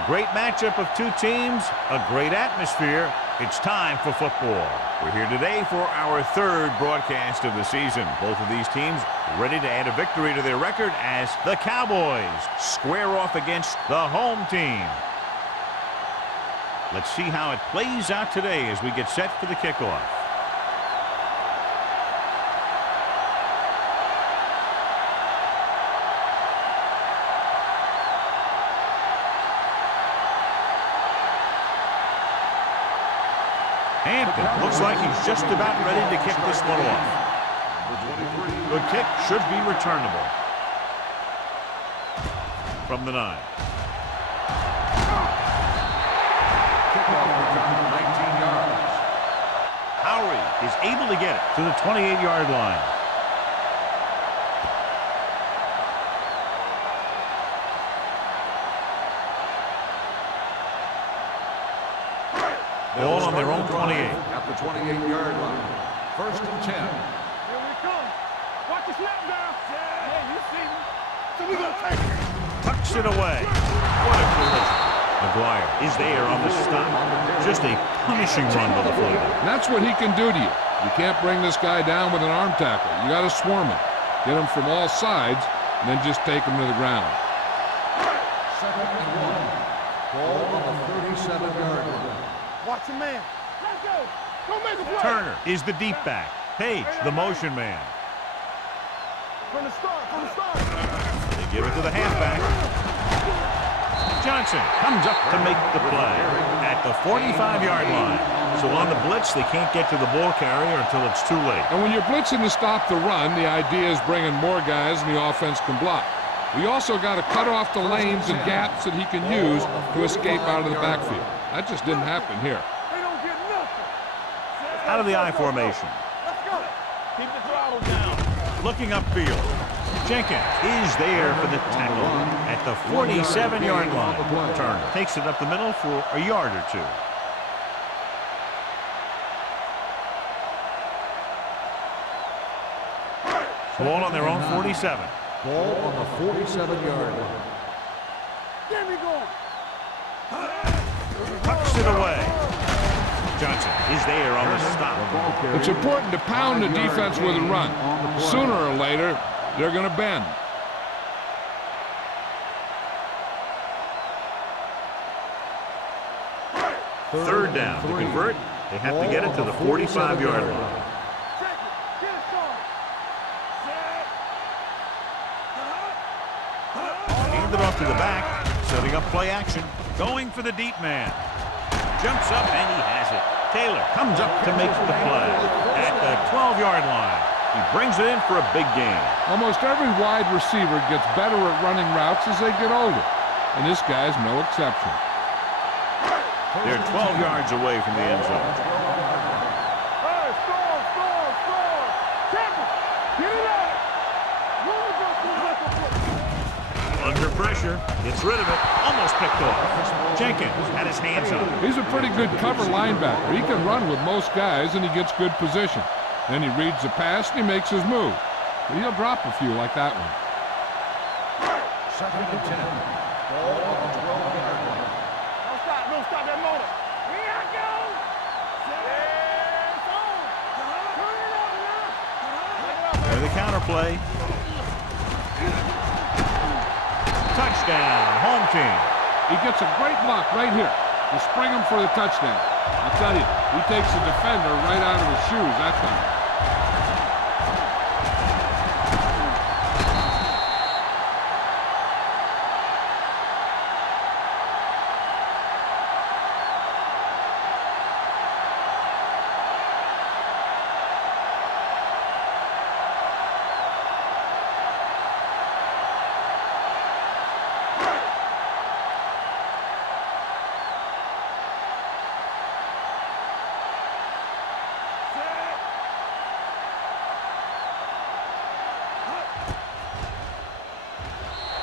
A great matchup of two teams, a great atmosphere. It's time for football. We're here today for our third broadcast of the season. Both of these teams ready to add a victory to their record as the Cowboys square off against the home team. Let's see how it plays out today as we get set for the kickoff. Hampton looks like he's just about ready to kick this one off. Good kick, should be returnable. From the 9. Kickoff return, 19 yards. Howery is able to get it to the 28-yard line. Ball on their own 28. At the 28-yard line. First and 10. Here we come. Watch the snap down. Hey, you see me. So we gonna take it. Tucks it away. What a collision. McGuire is there on the stop. Just a punishing run by the fullback. That's what he can do to you. You can't bring this guy down with an arm tackle. You got to swarm him. Get him from all sides, and then just take him to the ground. Second and 1. Ball on the 37-yard line. Watch the man. Let's go. Go make a play. Turner is the deep back. Page, the motion man. From the start. From the start. They give it to the halfback. Johnson comes up to make the play at the 45-yard line. So on the blitz, they can't get to the ball carrier until it's too late. And when you're blitzing to stop the run, the idea is bringing more guys than the offense can block. We also got to cut off the lanes and gaps that he can use to escape out of the backfield. That just didn't happen here. They don't get nothing. Out of the I formation. Let's go. Keep the throttle down. Looking upfield. Jenkins is there for the tackle at the 47-yard line. Turner takes it up the middle for a yard or two. Ball on their own 47. Ball on the 47-yard line. There we go. Tucks it away. Johnson is there on the stop. It's important to pound the defense with a run. Sooner or later, they're going to bend. Third down. To convert, they have to get it to the 45-yard line. Hand it off to the back, setting up play action, going for the deep man. Jumps up and he has it. Taylor comes up to make the play at the 12-yard line. He brings it in for a big gain. Almost every wide receiver gets better at running routes as they get older, and this guy's no exception. They're 12 yards away from the end zone. Hey, score. Tackle. Get it out. Under pressure, gets rid of it, almost picked off. Jenkins had his hands on it. He's a pretty good cover linebacker. He can run with most guys, and he gets good position. Then he reads the pass, and he makes his move. But he'll drop a few like that one. Second and 10. Ball on the 12-yard line. Don't stop that motor. Here I go. Turn it up now. There's the counter play. Touchdown, home team. He gets a great block right here to spring him for the touchdown. I'll tell you, he takes the defender right out of his shoes that time.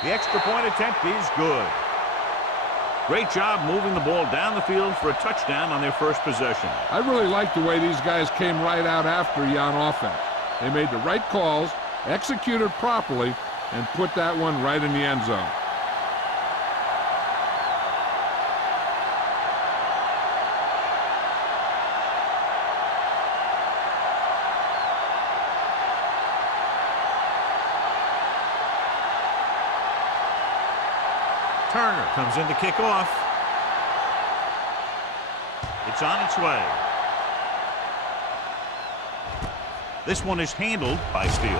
The extra point attempt is good. Great job moving the ball down the field for a touchdown on their first possession. I really like the way these guys came right out after you on offense. They made the right calls, executed properly, and put that one right in the end zone. Turner comes in to kick off. It's on its way. This one is handled by Steele.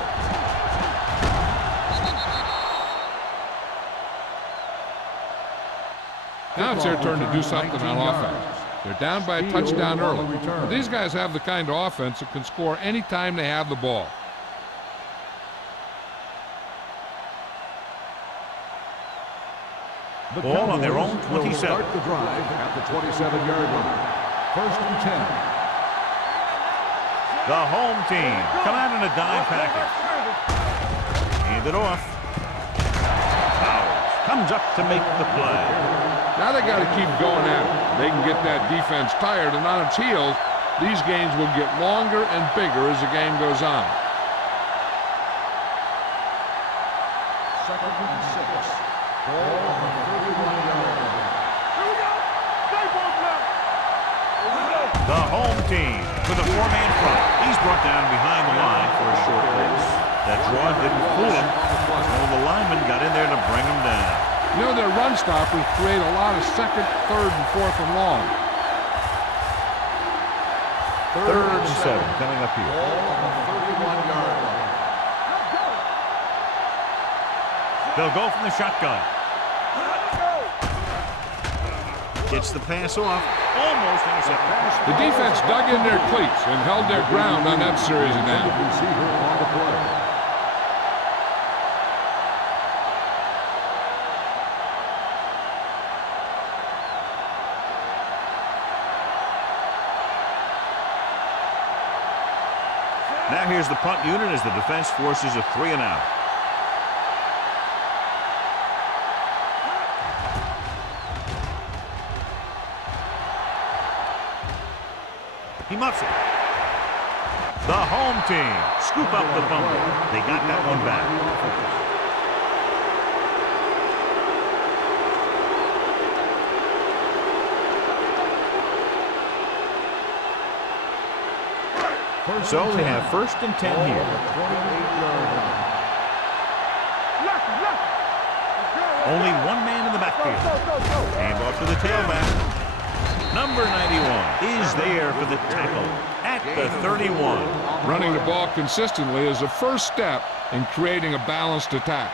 Now it's their turn to do something on offense. They're down by a touchdown early. But these guys have the kind of offense that can score any time they have the ball. Ball on their own 27. Start the drive at the 27-yard line. 1st and 10. The home team come out in a dime package. Hand it off. Powers comes up to make the play. Now they got to keep going at it. They can get that defense tired and on its heels. These games will get longer and bigger as the game goes on. 2nd and 6. Ball on the 31-yard line. Here we go. Stay both now. The home team with a 4-man front. He's brought down behind the line for a short race. That draw didn't fool him. Well, the lineman got in there to bring him down. You know, their run stoppers create a lot of 2nd, 3rd, and 4th and long. 3rd and 7 coming up here. Ball on the 31-yard line. They'll go from the shotgun. Gets the pass off. Almost intercepted. The defense dug in their cleats and held their ground on that series of downs. Receiver on the play. Now here's the punt unit as the defense forces a 3 and out. He muffs it. The home team scoop up the fumble. They got that one back. So we have 1st and 10 here. Only one man in the backfield. Hand off to the tailback. Number 91 is there for the tackle at the 31. Running the ball consistently is the first step in creating a balanced attack.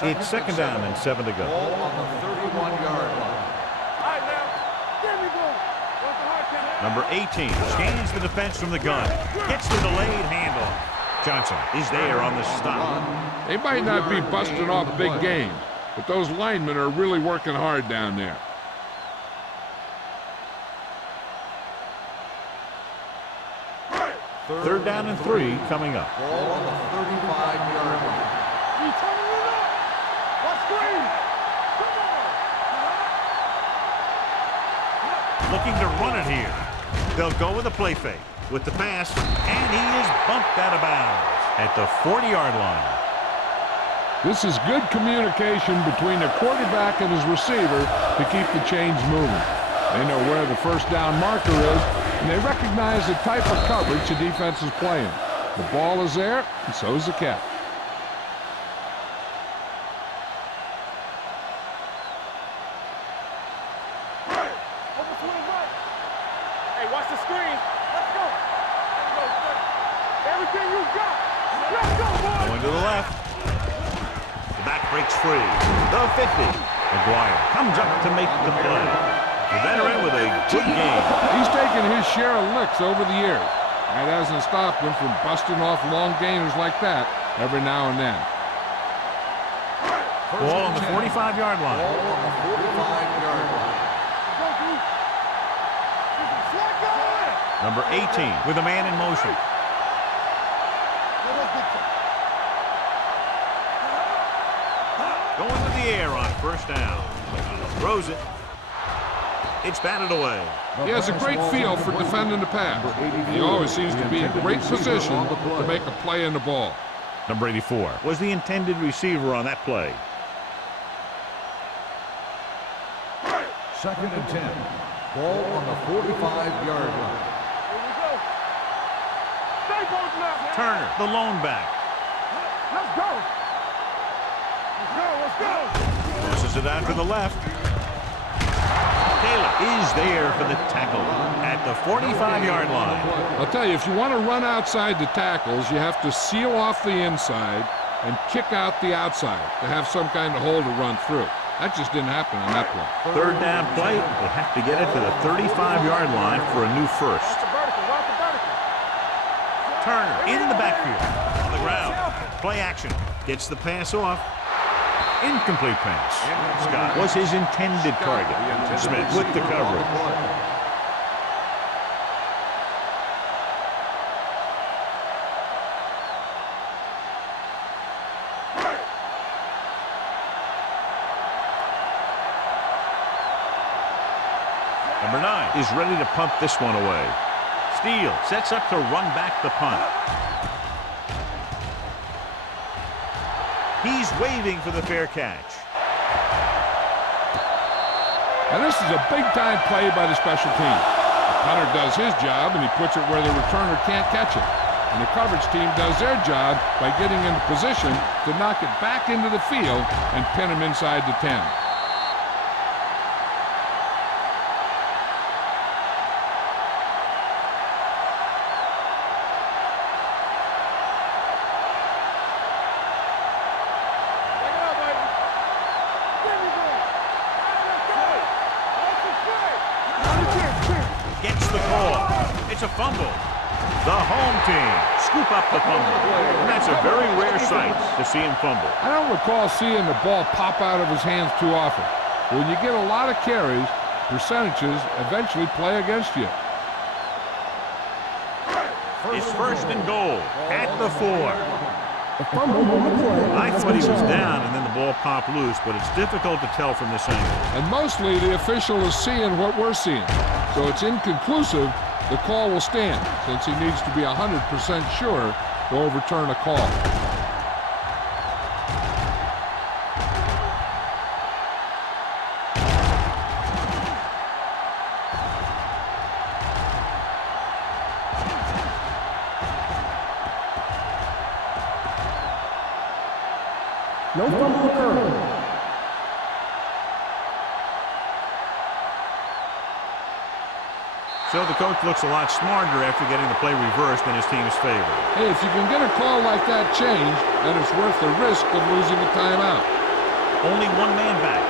It's 2nd down and 7 to go. Ball on the 31-yard line. Number 18 scans the defense from the gun. Gets the delayed handle. Johnson is there on the stop. They might not be busting off big games, but those linemen are really working hard down there. Third down and 3 coming up. Ball on the 35-yard line. Looking to run it here. They'll go with a play fake with the pass, and he is bumped out of bounds at the 40-yard line. This is good communication between the quarterback and his receiver to keep the chains moving. They know where the 1st down marker is, and they recognize the type of coverage the defense is playing. The ball is there, and so is the catch. Hey, watch the screen. Let's go. Everything you got. Let's go, boys. Going to the left. The back breaks free. The 50. McGuire comes up to make the play. The veteran with a good game. He's taken his share of licks over the years. That hasn't stopped him from busting off long gainers like that every now and then. Ball on the 45-yard line. Ball on the 45-yard line. Number 18 with a man in motion. Going to the air on 1st down. Throws it. It's batted away. He has a great feel for defending the pass. He always seems to be in great position to make a play in the ball. Number 84 was the intended receiver on that play. 2nd and 10. Ball on the 45-yard line. Turner, the lone back. Let's go. Let's go. Tosses it out to the left. Taylor is there for the tackle at the 45-yard line. I'll tell you, if you want to run outside the tackles, you have to seal off the inside and kick out the outside to have some kind of hole to run through. That just didn't happen on that play. Third down play. They have to get it to the 35-yard line for a new first. Watch the vertical. Watch the vertical. Turner in the backfield. On the ground. Play action. Gets the pass off. Incomplete pass. Scott was his intended target. Smith with the coverage. Number 9 is ready to punt this one away. Steele sets up to run back the punt. He's waving for the fair catch. And this is a big-time play by the special team. The punter does his job, and he puts it where the returner can't catch it. And the coverage team does their job by getting into position to knock it back into the field and pin him inside the 10. Gets the call. It's a fumble. The home team scoop up the fumble. And that's a very rare sight to see him fumble. I don't recall seeing the ball pop out of his hands too often. When you get a lot of carries, percentages eventually play against you. It's first and goal at the 4. I thought he was down and then the ball popped loose, but it's difficult to tell from this angle. And mostly the official is seeing what we're seeing. So it's inconclusive. The call will stand since he needs to be 100% sure to overturn a call. No fumble occurred. So the coach looks a lot smarter after getting the play reversed in his team's favor. Hey, if you can get a call like that changed, then it's worth the risk of losing a timeout. Only one man back.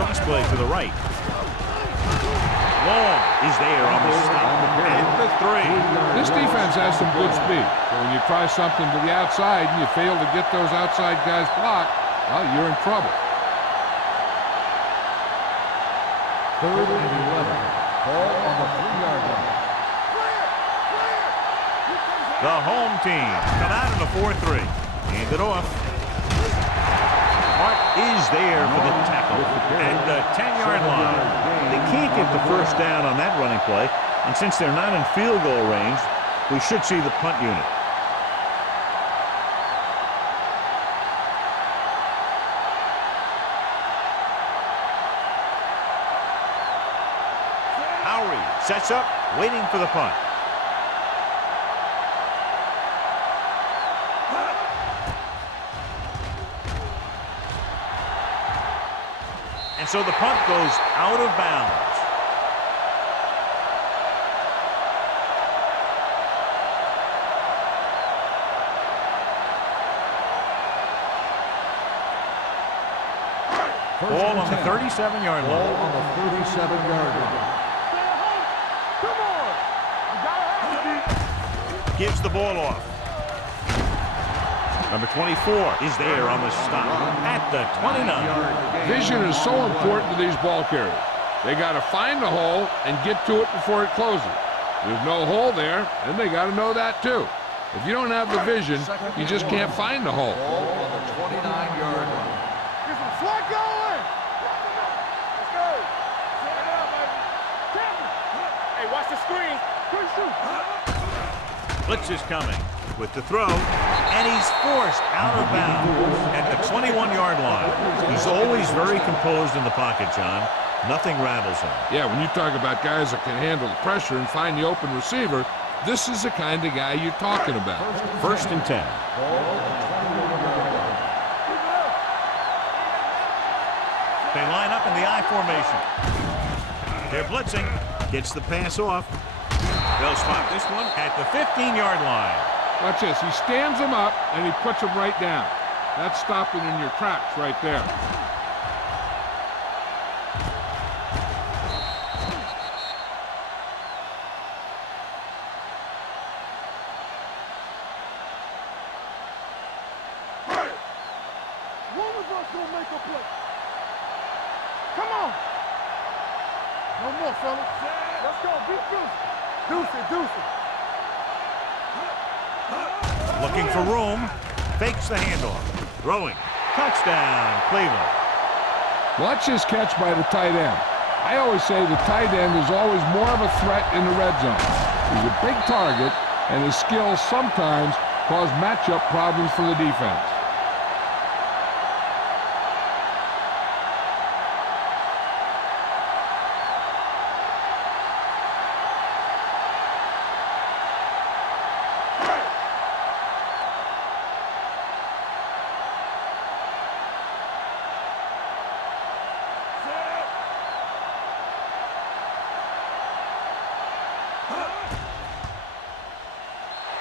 Cross play to the right. Long is there on the stop. And the 3. This defense has some good speed. So when you try something to the outside and you fail to get those outside guys blocked, well, you're in trouble. Third and 11. Ball on the 3-yard line. The home team come out in the 4-3. Hand it off. Hart is there for the tackle at the 10-yard line. They can't get the first down on that running play, and since they're not in field goal range, we should see the punt unit. Howery sets up, waiting for the punt. And so the punt goes out of bounds. Ball on the 37-yard line. Ball on the 37-yard line. Come on. You gotta have it. Gives the ball off. Number 24 is there on the stop at the 29. Vision is so important to these ball carriers. They got to find the hole and get to it before it closes. There's no hole there, and they got to know that too. If you don't have the vision, you just can't find the hole. Ball on the 29-yard line. Get some slack going. Let's go. Set it up, baby. Hey, watch the screen. Quick shoot. Blitz is coming with the throw, and he's forced out of bounds at the 21-yard line. He's always very composed in the pocket, John. Nothing rattles him. Yeah, when you talk about guys that can handle the pressure and find the open receiver, this is the kind of guy you're talking about. 1st and 10. They line up in the I formation. They're blitzing. Gets the pass off. They'll spot this one at the 15-yard line. Watch this. He stands them up, and he puts them right down. That's stopping in your tracks right there. One of us gonna make a play. Come on. No more, fellas. Let's go. Be Deuce it. Looking for room. Fakes the handoff. Throwing. Touchdown, Cleveland. Watch this catch by the tight end. I always say the tight end is always more of a threat in the red zone. He's a big target, and his skills sometimes cause matchup problems for the defense.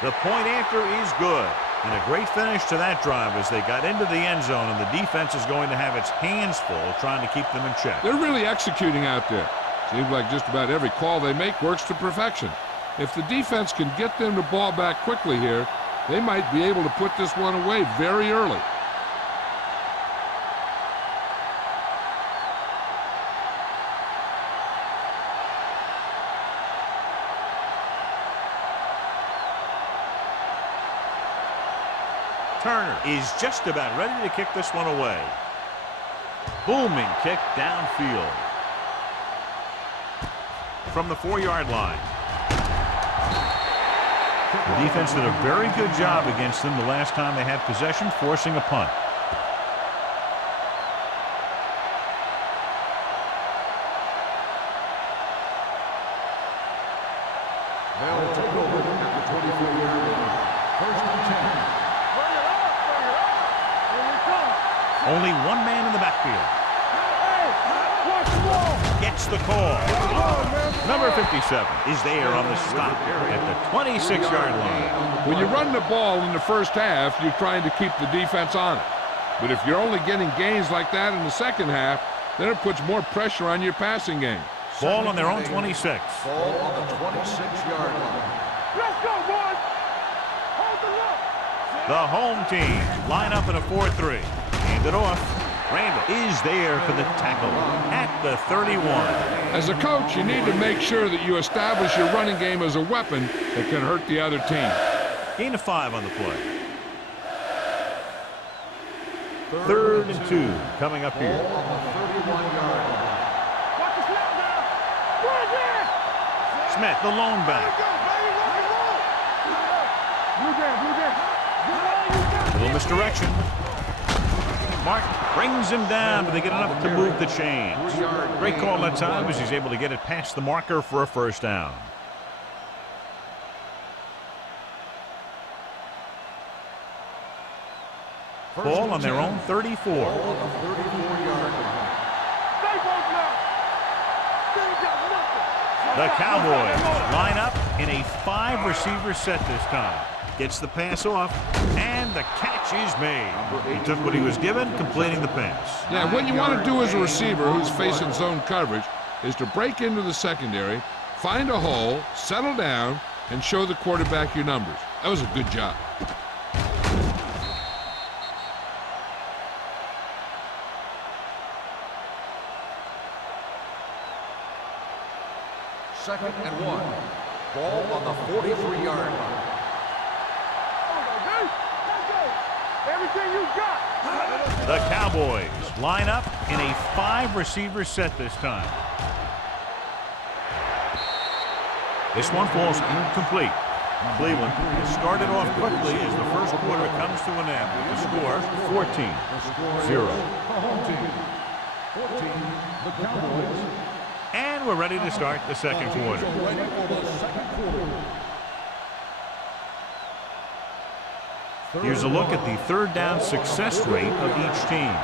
The point after is good. And a great finish to that drive as they got into the end zone, and the defense is going to have its hands full trying to keep them in check. They're really executing out there. Seems like just about every call they make works to perfection. If the defense can get them the ball back quickly here, they might be able to put this one away very early. Turner is just about ready to kick this one away. Booming kick downfield. From the 4-yard line. The defense did a very good job against them the last time they had possession, forcing a punt. They'll take over at the 24-yard line. 1st and 10. Only one man in the backfield. Gets the call. Number 57 is there on the stop at the 26-yard line. When you run the ball in the first half, you're trying to keep the defense on it. But if you're only getting gains like that in the second half, then it puts more pressure on your passing game. Ball on their own 26. Ball on the 26-yard line. Let's go, boys. Hold the look. The home team line up in a 4-3. Hand it off. Randall is there for the tackle at the 31. As a coach, you need to make sure that you establish your running game as a weapon that can hurt the other team. Gain of 5 on the play. 3rd and 2 coming up here. Ball on the 31-yard line. Watch the snap now. Run again. Smith, the lone back. Little misdirection. Martin brings him down, but they get enough to move the chains. Great call that time as he's able to get it past the marker for a 1st down. Ball on their own 34. Ball on the 34-yard line. The Cowboys line up in a 5-receiver set this time. Gets the pass off, and the catch is made. He took what he was given, completing the pass. Yeah, what you want to do as a receiver who's facing zone coverage is to break into the secondary, find a hole, settle down, and show the quarterback your numbers. That was a good job. Second and 1. Ball on the 43-yard line. Everything you got. The Cowboys line up in a 5-receiver set this time. This one falls incomplete. Cleveland has started off quickly as the first quarter comes to an end with the score 14-0. The Cowboys. And we're ready to start the second quarter. Ready for the second quarter. Here's a look at the third down success rate of each team.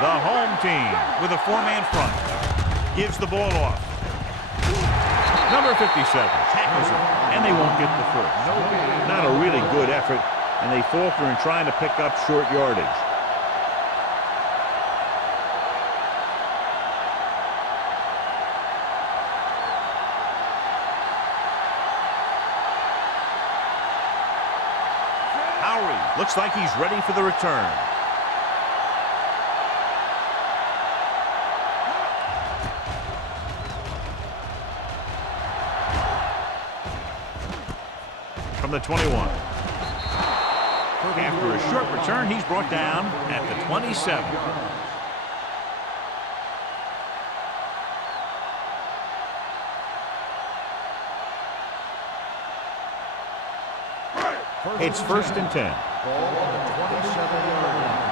The home team with a four-man front gives the ball off. Number 57 tackles him, and they won't get the first. Not a really good effort, and they falter in trying to pick up short yardage. Looks like he's ready for the return. From the 21. After a short return, he's brought down at the 27. It's 1st and 10. Ball on the 27-yard line.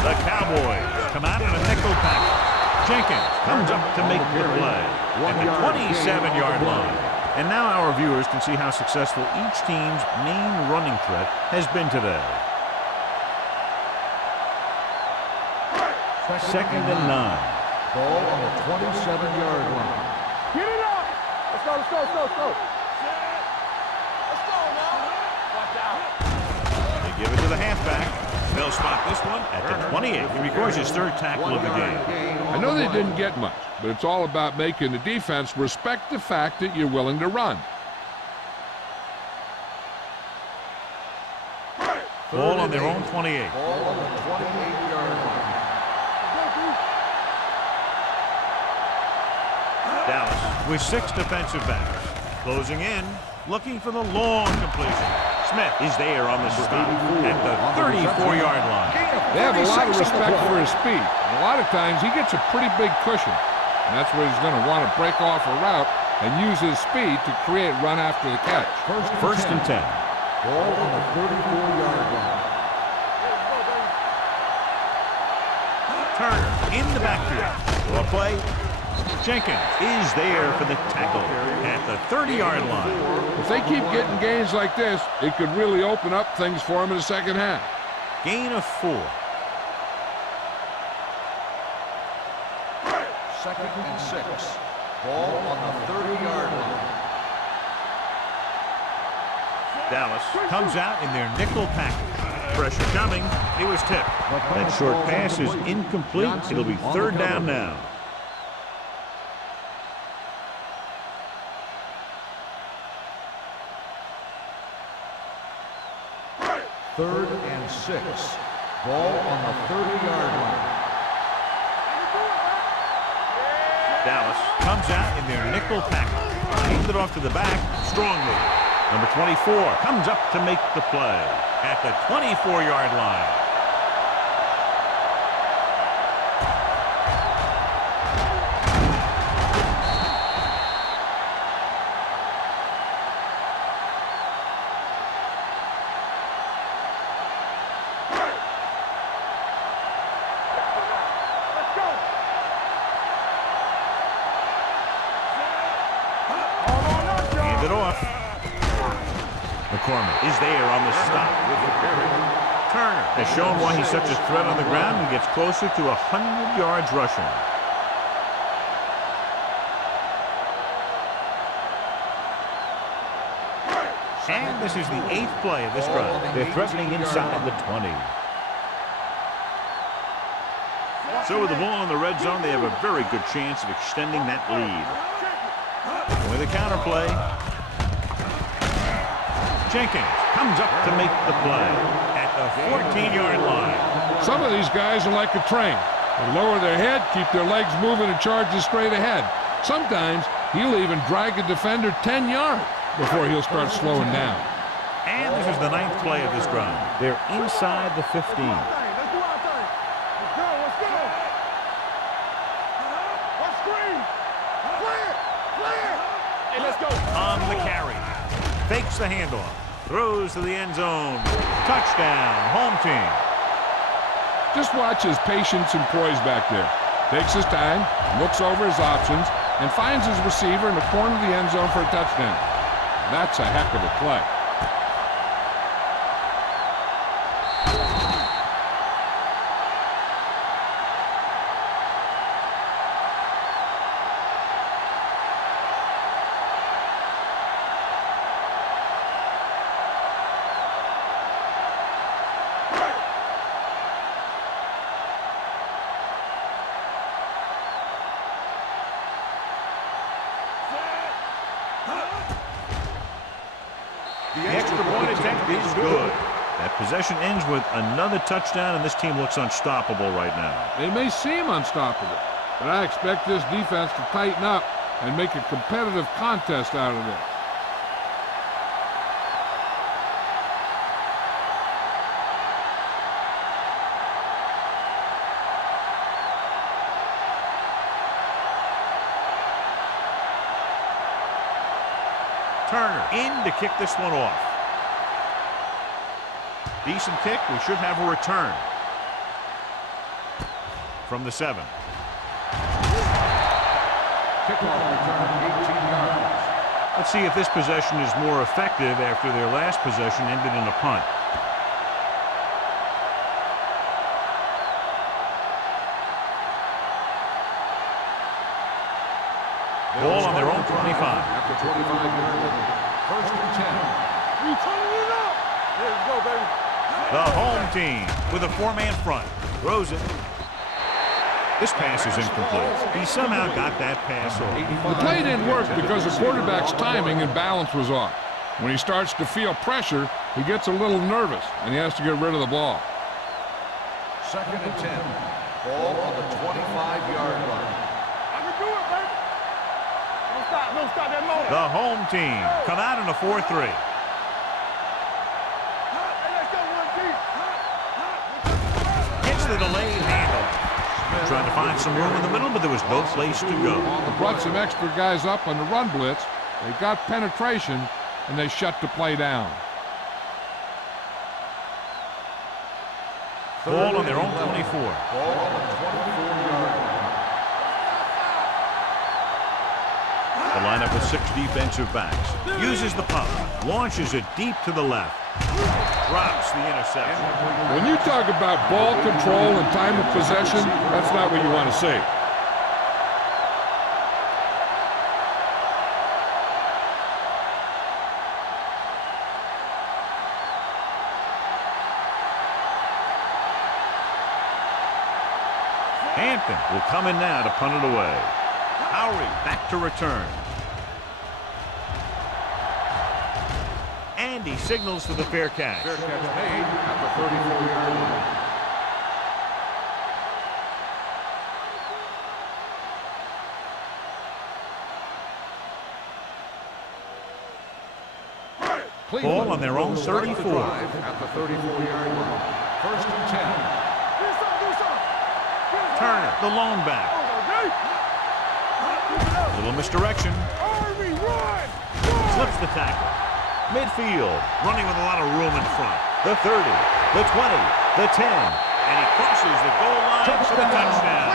The Cowboys come out in a nickel package. Jenkins comes up to make the play at the 27-yard line. And now our viewers can see how successful each team's main running threat has been today. 2nd and 9. Ball on the 27-yard line. Get it up! Let's go, let's go, let's go, let's go. They give it to the halfback. They'll spot this one at the 28. He records his third tackle of the game. I know they didn't get much, but it's all about making the defense respect the fact that you're willing to run. Ball on their own 28. Ball on the 28-yard line. Dallas with 6 defensive backs. Closing in, looking for the long completion. Smith is there on the stop at the 34-yard line. They have a lot of respect for his speed. And a lot of times he gets a pretty big cushion. And that's where he's going to want to break off a route and use his speed to create run after the catch. 1st and 10. Ball on the 34-yard line. Turner in the backfield. Well play. Jenkins is there for the tackle at the 30-yard line. If they keep getting gains like this, it could really open up things for him in the second half. Gain of 4. 2nd and 6. Ball on the 30-yard line. Dallas comes out in their nickel package. Pressure coming. He was tipped. That short pass is incomplete. It'll be 3rd down now. Third and 6. Ball on the 30-yard line. Dallas comes out in their nickel package. Hands it off to the back. Strong move. Number 24 comes up to make the play at the 24-yard line. Is there on the stop with the carry. Turner has shown why he's such a threat on the ground and gets closer to 100 yards rushing. And this is the 8th play of this drive. They're threatening inside the 20. So with the ball in the red zone, they have a very good chance of extending that lead. With a counter play. Jenkins comes up to make the play at the 14-yard line. Some of these guys are like a train. They lower their head, keep their legs moving, and charge straight ahead. Sometimes he'll even drag a defender 10 yards before he'll start slowing down. And this is the 9th play of this drive. They're inside the 15. On the carry. Fakes the handoff. Throws to the end zone. Touchdown, home team. Just watch his patience and poise back there. Takes his time, looks over his options, and finds his receiver in the corner of the end zone for a touchdown. That's a heck of a play. The extra point attempt is good. That possession ends with another touchdown, and this team looks unstoppable right now. They may seem unstoppable, but I expect this defense to tighten up and make a competitive contest out of this. Turner in to kick this one off. Decent kick. We should have a return. From the 7. Kickoff return, 18 yards. Let's see if this possession is more effective after their last possession ended in a punt. Ball on their own 25. After 25-yard line. First and 10. You turning it up. There you go, baby. The home team with a 4-man front. Throws it. This pass is incomplete. He somehow got that pass off. The play didn't work because the quarterback's timing and balance was off. When he starts to feel pressure, he gets a little nervous, and he has to get rid of the ball. Second and 10. Ball on the 25-yard line. I can do it, baby. Don't stop that motor. The home team come out in a 4-3. Hey, let's go, 1 deep. Gets the delayed handoff. Trying to find some room in the middle, but there was no place to go. They brought some extra guys up on the run blitz. They got penetration, and they shut the play down. Ball on their own 24. Ball on the 24-yard line. The lineup with 6 defensive backs. Uses the pump. Launches it deep to the left. Drops the interception. When you talk about ball control and time of possession, that's not what you want to see. Hampton will come in now to punt it away. Howry back to return. And he signals for the fair catch. Fair catch made at the 34-yard line. Ball on their own 34. At the 34-yard line. First and 10. Turner, the lone back. Little misdirection. Army, run! Slips the tackle. Midfield, running with a lot of room in front. The 30, the 20, the 10, and he crosses the goal line for the touchdown.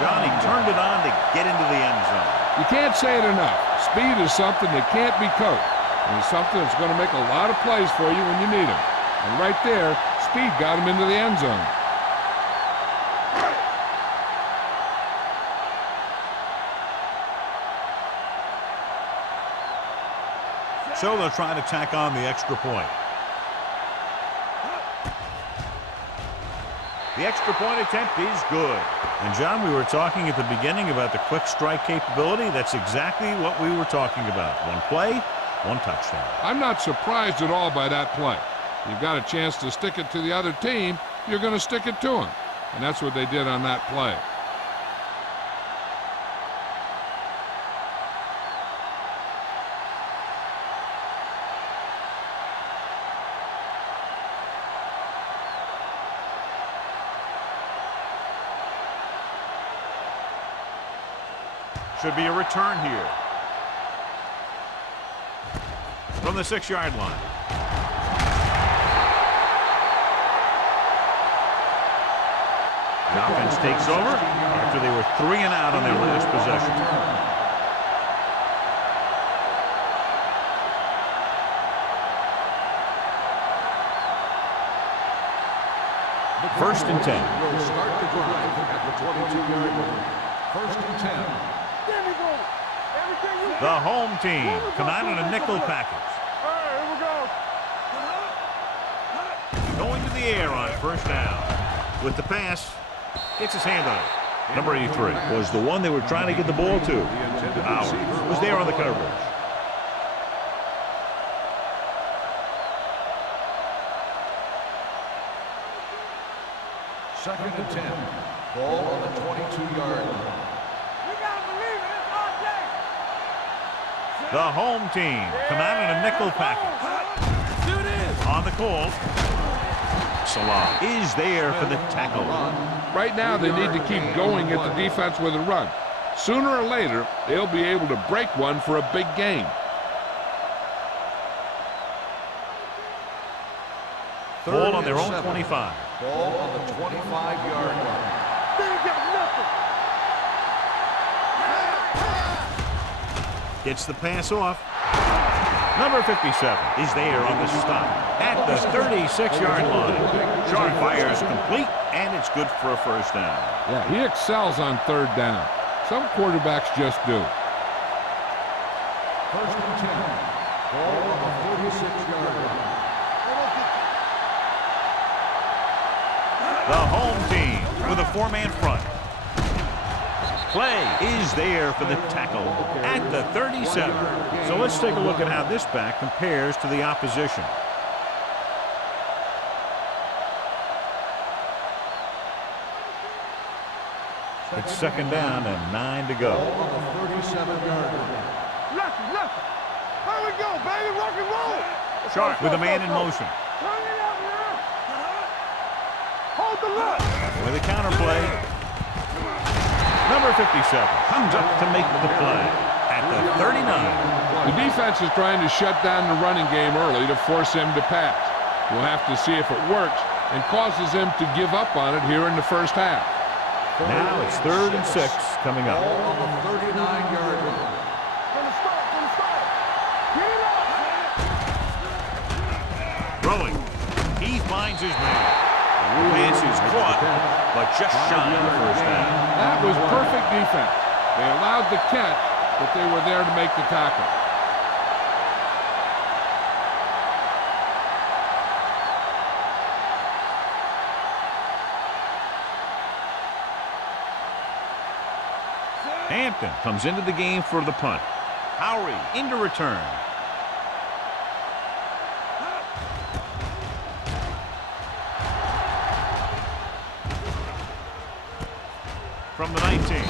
Johnny turned it on to get into the end zone. You can't say it enough. Speed is something that can't be coached. And it's something that's going to make a lot of plays for you when you need them. And right there, speed got him into the end zone. So they'll try to tack on the extra point. The extra point attempt is good. And, John, we were talking at the beginning about the quick strike capability. That's exactly what we were talking about. One play, one touchdown. I'm not surprised at all by that play. You've got a chance to stick it to the other team, you're going to stick it to them. And that's what they did on that play. Should be a return here. from the 6-yard line. The offense takes over after they were 3 and out on their last possession. First and 10. Will start the drive at the 22-yard line. First and 10. There we go. Everything you The home team come out in a nickel package. All right, here we go. Going to the air on first down. With the pass, gets his hand on it. Number 83 was the one they were trying to get the ball to. Howard was there on the coverage. Second and 10. Ball on the 22-yard line. We gotta believe it. It's our day. The home team come out in a nickel package. On the call, Salah is there for the tackle. Right now, they need to keep going at the defense with a run. Sooner or later, they'll be able to break one for a big game. Ball on their own 25. Ball on the 25-yard line. They ain't got nothing. Gets the pass off. Number 57 is there on the stop at the 36-yard line. Sharp fires complete, and it's good for a first down. Yeah, he excels on third down. Some quarterbacks just do. First and 10. Ball on the 36-yard line. The home team with a 4-man front. Play is there for the tackle at the 37. So let's take a look at how this back compares to the opposition. It's second down and 9 to go. Ball on the 37-yard line. Left. Here we go, baby. Rock and roll. Sharp with a man in motion. Turn it up now. Hold the left. With a counterplay. Number 57 comes up to make the play at the 39. The defense is trying to shut down the running game early to force him to pass. We'll have to see if it works and causes him to give up on it here in the first half. Now it's 3rd and 6 coming up. Ball on the 39-yard line. From the start. Get it up. Throwing. He finds his man. Pass is caught, but just shy of the first down. That was perfect defense. They allowed the catch, but they were there to make the tackle. Hampton comes into the game for the punt. Howery into return. From the 19.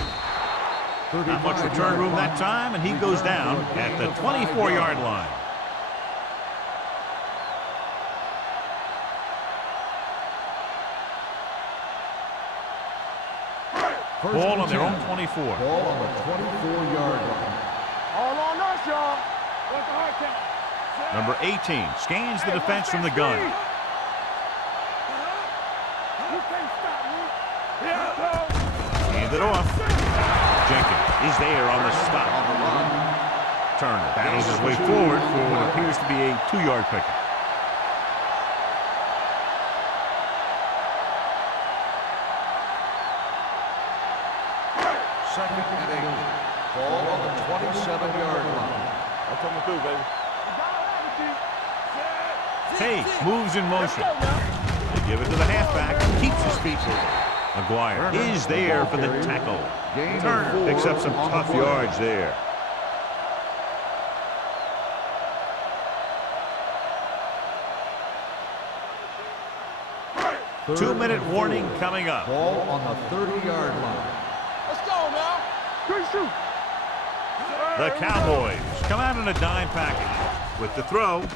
Not much return room that time, and he goes down at the 24-yard line. Ball on their own 24. Ball on the 24-yard line. All on us, y'all. What's the hard count? Number 18 scans the defense from the gun. You can't stop me. Yeah, Hand it off. Jenkins is there on the stop. On the run. Turner battles his way forward for what appears to be a 2-yard pickup. Second and 8. Ball on the 27-yard line. I'm coming through, baby. Page moves in motion. They give it to the halfback. Keeps his feet moving. McGuire is there for the tackle. Turner picks up some tough yards there. Two-minute warning coming up. Ball on the 30-yard line. Let's go now. Good shoot. The Cowboys come out in a dime package with the throw.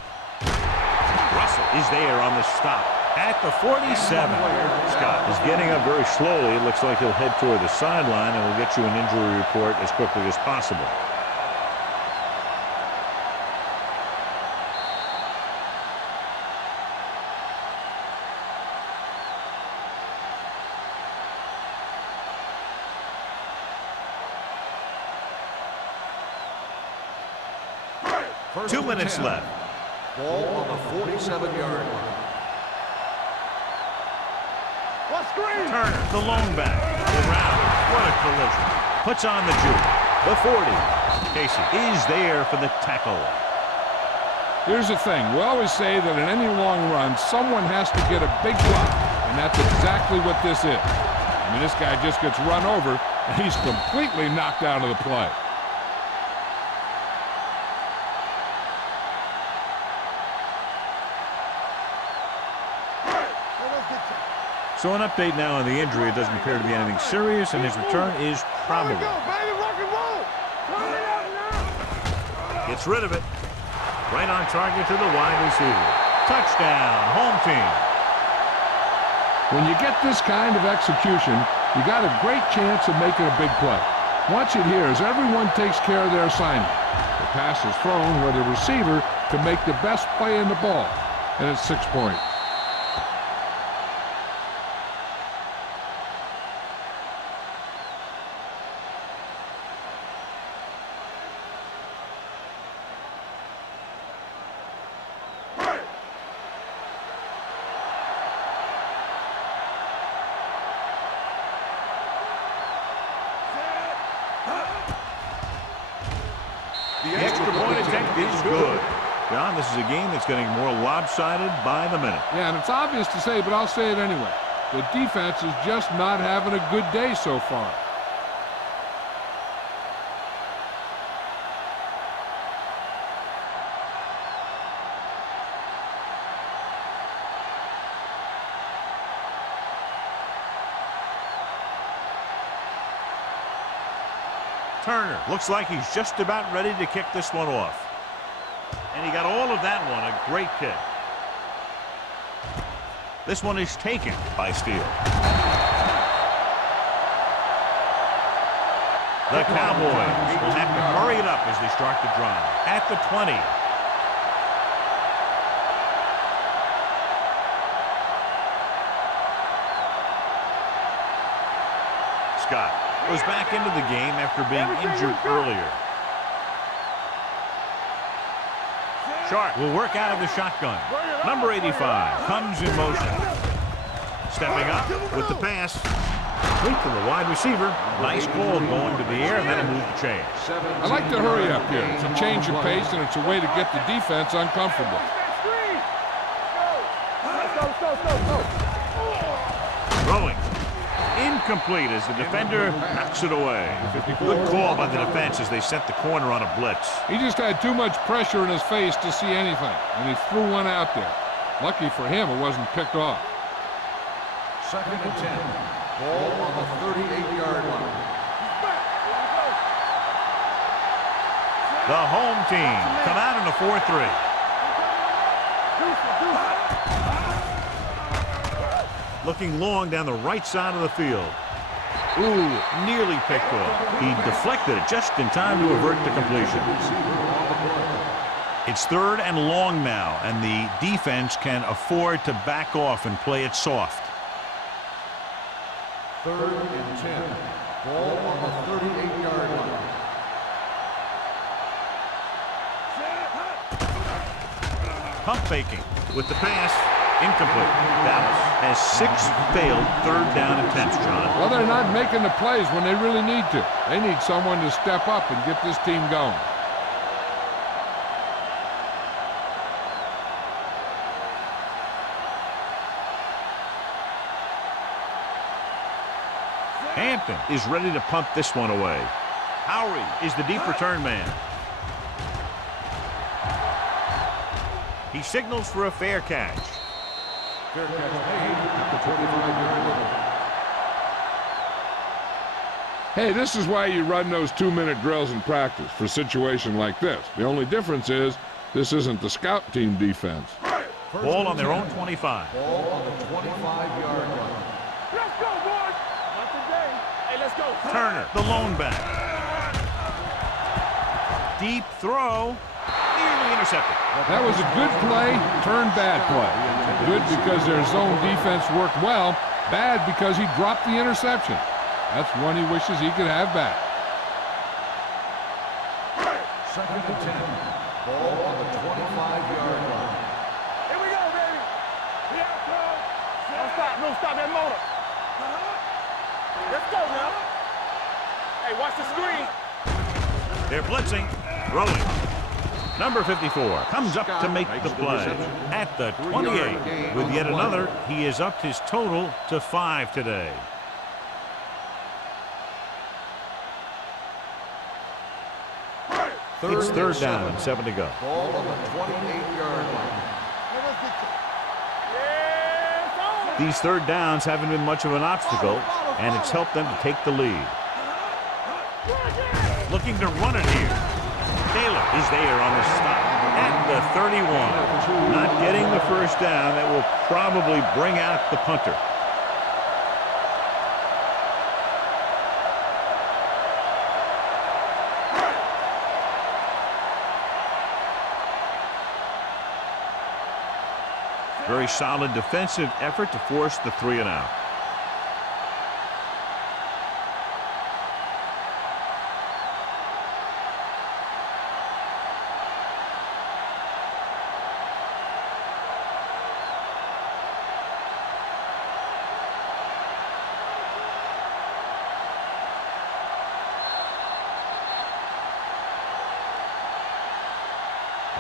Russell is there on the stop at the 47. Scott is getting up very slowly. It looks like he'll head toward the sideline, and we'll get you an injury report as quickly as possible. First 2 and minutes 10. left. Ball on the 47-yard line. What screen? Turner, the lone back. Around. What a collision. Puts on the juke. The 40. Casey is there for the tackle. Here's the thing. We always say that in any long run, someone has to get a big block, and that's exactly what this is. I mean, this guy just gets run over, and he's completely knocked out of the play. So an update now on the injury. It doesn't appear to be anything serious, and his return is probable. Go, baby, rock and roll. Turn it up now. Gets rid of it. Right on target to the wide receiver. Touchdown, home team. When you get this kind of execution, you got a great chance of making a big play. Watch it here as everyone takes care of their assignment. The pass is thrown where the receiver can make the best play in the ball, and it's 6 points. The extra point attempt is good. John, this is a game that's getting more lopsided by the minute. Yeah, and it's obvious to say, but I'll say it anyway. The defense is just not having a good day so far. Turner looks like he's just about ready to kick this one off. And he got all of that one, a great kick. This one is taken by Steele. The Cowboys will have to hurry it up as they start the drive. At the 20. Scott goes back into the game after being injured earlier. Sharp will work out of the shotgun. Number 85 comes in motion. Stepping up with the pass. Complete to the wide receiver. Nice ball going to the air, and then a move to change. I like to hurry up here. It's a change of pace, and it's a way to get the defense uncomfortable. Throwing. Incomplete as the defender knocks it away. Good call by the defense as they set the corner on a blitz. He just had too much pressure in his face to see anything, and he threw one out there. Lucky for him, it wasn't picked off. Second and 10. Ball on the 38-yard line. The home team come out in a 4-3. Looking long down the right side of the field. Ooh, nearly picked off. He deflected it just in time to avert the completion. It's 3rd and long now, and the defense can afford to back off and play it soft. 3rd and 10. Ball on the 38-yard line. Pump faking with the pass. Incomplete. Dallas has 6 failed 3rd down attempts, John. Well, they're not making the plays when they really need to. They need someone to step up and get this team going. Hampton is ready to punt this one away. Howery is the deep return man. He signals for a fair catch. Fair catch made at the 25-yard line. Hey, this is why you run those 2-minute drills in practice for a situation like this. The only difference is this isn't the scout team defense. Ball on their own 25. Ball on the 25-yard line. Let's go, boys. Not today. Hey, let's go. Turner, the lone back. Deep throw. Nearly intercepted. That was a good play, turned bad play. Good because their zone defense worked well. Bad because he dropped the interception. That's one he wishes he could have back. Second and 10. Ball on the 25-yard line. Here we go, baby. Don't stop. Don't stop that motor. Let's go now. Hey, watch the screen. They're blitzing, throwing. Number 54 comes up to make the play at the 28. With yet another, he has upped his total to 5 today. It's third down and 7 to go. Ball on the 28-yard line. These third downs haven't been much of an obstacle, and it's helped them to take the lead. Looking to run it here. Taylor is there on the stop at the 31. Not getting the first down. That will probably bring out the punter. Very solid defensive effort to force the 3 and out.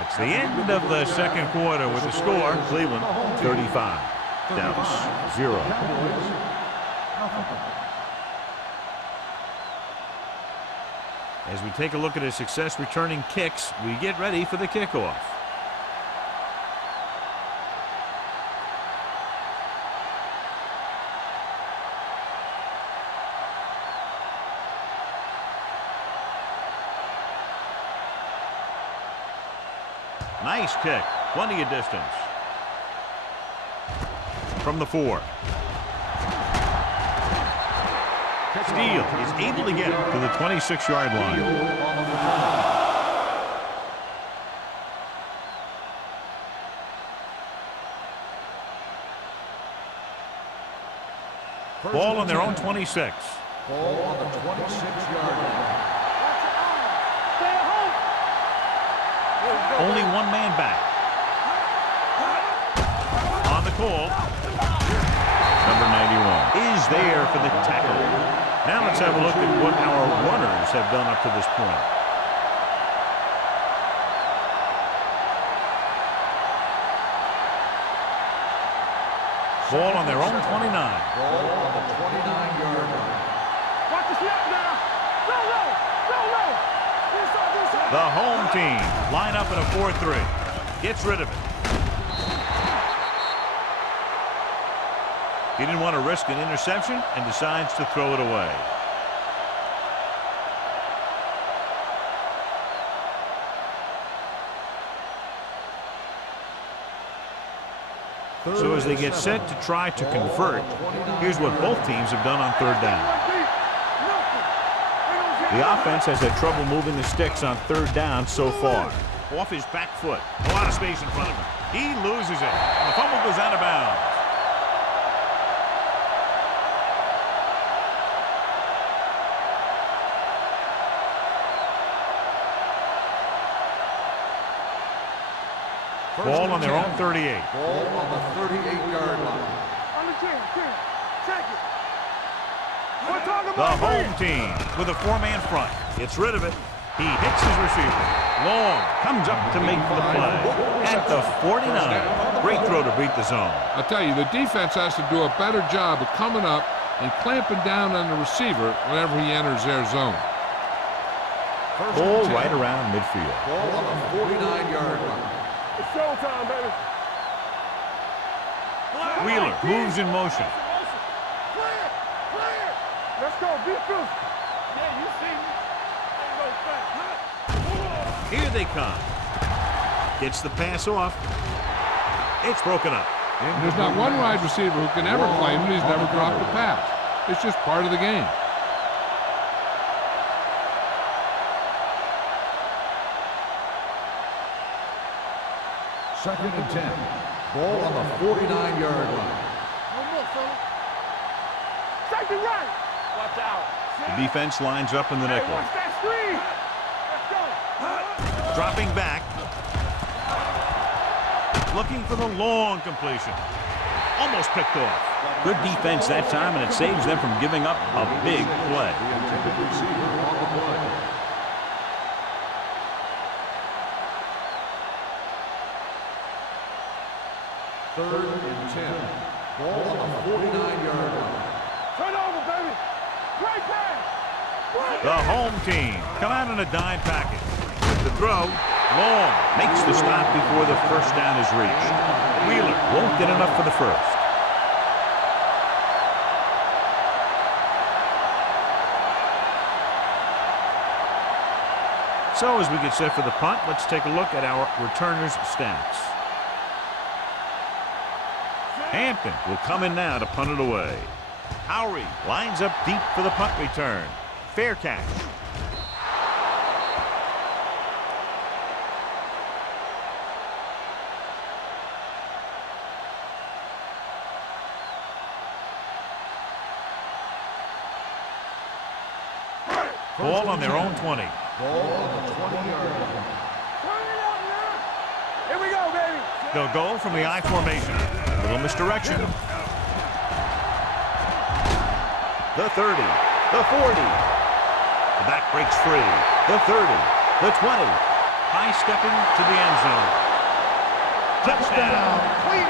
It's the end of the second quarter with the score. Cleveland 35, Dallas 0. As we take a look at his success returning kicks, we get ready for the kickoff. Nice kick. Plenty of distance. From the 4. Steele is able to get it to the 26-yard line. Ball on their own 26. Ball on the 26-yard line. Only one man back. On the call. Number 91 is there for the tackle. Now let's have a look at what our runners have done up to this point. Ball on their own 29. Ball on the 29-yard line. Watch the snap now. Go low. Go low. The home team line up in a 4-3. Gets rid of it. He didn't want to risk an interception and decides to throw it away. So as they get set to try to convert, here's what both teams have done on third down. The offense has had trouble moving the sticks on third down so far. Off his back foot. A lot of space in front of him. He loses it. And the fumble goes out of bounds. Ball on their own 38. Ball on the 38-yard line. On the 10. Check it. The home team with a 4-man front. Gets rid of it. He hits his receiver. Long comes up to make the play. At the 49. Great throw to beat the zone. I'll tell you, the defense has to do a better job of coming up and clamping down on the receiver whenever he enters their zone. Ball right around midfield. Ball on the 49-yard line. It's showtime, baby. Wheeler moves in motion. Let's go, beat Goose. Yeah, you see me. Here they come. Gets the pass off. It's broken up. And there's not one wide receiver who can ever claim that he's never dropped a pass. It's just part of the game. Second and 10. Ball on the 49-yard line. No more, fella. Safety right. Watch out. The defense lines up in the nickel. Watch that screen. Let's go. Dropping back. looking for the long completion. Almost picked off. Good defense that time, and it saves them from giving up a big play. The intended receiver on the play. Third and 10. Ball on the 49-yard line. Turn over, baby. Great pass. The home team come out in a dime package. With the throw, long, makes the stop before the first down is reached. Wheeler won't get enough for the first. So as we get set for the punt, let's take a look at our returners' stats. Hampton will come in now to punt it away. Howry lines up deep for the punt return. Fair catch. Ball on their own 20. Ball on the 20-yard line. Turn it up now. Here we go, baby. They'll go from the I formation. A little misdirection. The 30. The 40. The back breaks free. The 30. The 20. High stepping to the end zone. Touchdown.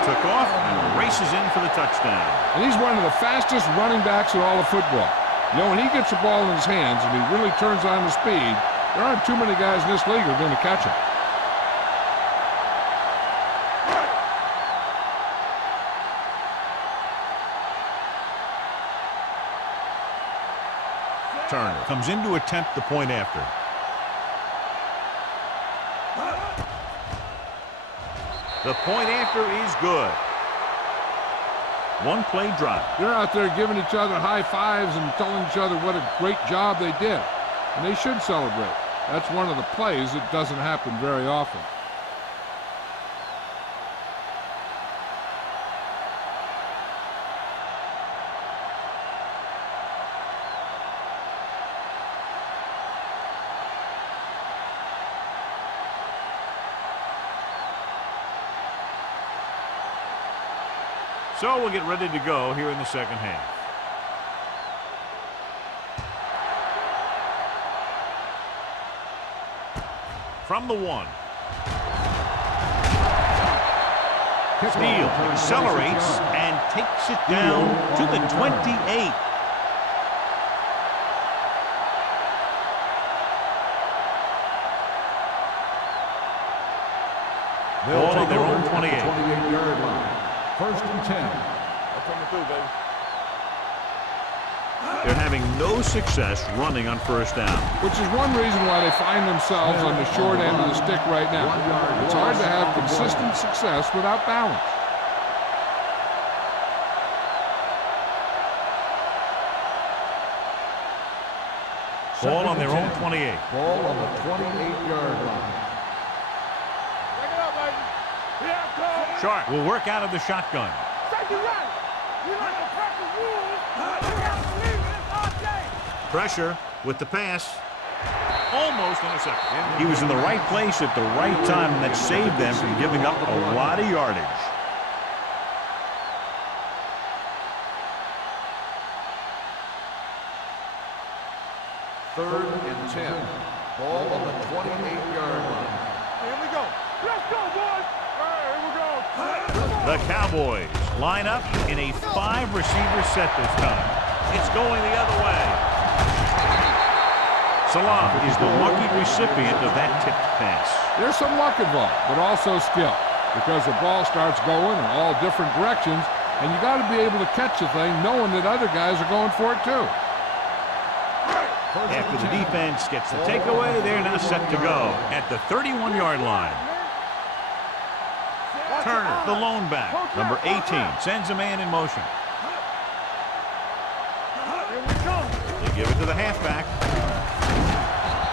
Took off and races in for the touchdown. And he's one of the fastest running backs in all of football. You know, when he gets the ball in his hands and he really turns on the speed, there aren't too many guys in this league who are going to catch him. Turner comes in to attempt the point after. The point after is good. One play drive. They're out there giving each other high fives and telling each other what a great job they did. And they should celebrate. That's one of the plays that doesn't happen very often. So we'll get ready to go here in the second half. From the 1. Steele accelerates and takes it down to the 28. Ball on their own 28. 28-yard line. First and 10. Coming through, baby. They're having no success running on first down. Which is one reason why they find themselves on the short end of the stick right now. It's hard to have consistent success without balance. Ball on their own 28. Ball on the 28-yard line. Take it up, baby. Here I come. Sharp will work out of the shotgun. Safety right. You like to practice rules. You gotta believe it. It's our day. Pressure with the pass. Almost intercepted. He was in the right place at the right time, and that saved them from giving up a lot of yardage. Third and 10. Ball on the 28-yard line. Here we go. Let's go, boys. All right, here we go. The Cowboys line up in a 5-receiver set this time. It's going the other way. Salam is the lucky recipient of that tipped pass. There's some luck involved, but also skill, because the ball starts going in all different directions, and you got to be able to catch the thing knowing that other guys are going for it too. After the defense gets the takeaway, they're now set to go at the 31-yard line. Turner, the lone back, number 18, sends a man in motion. They give it to the halfback.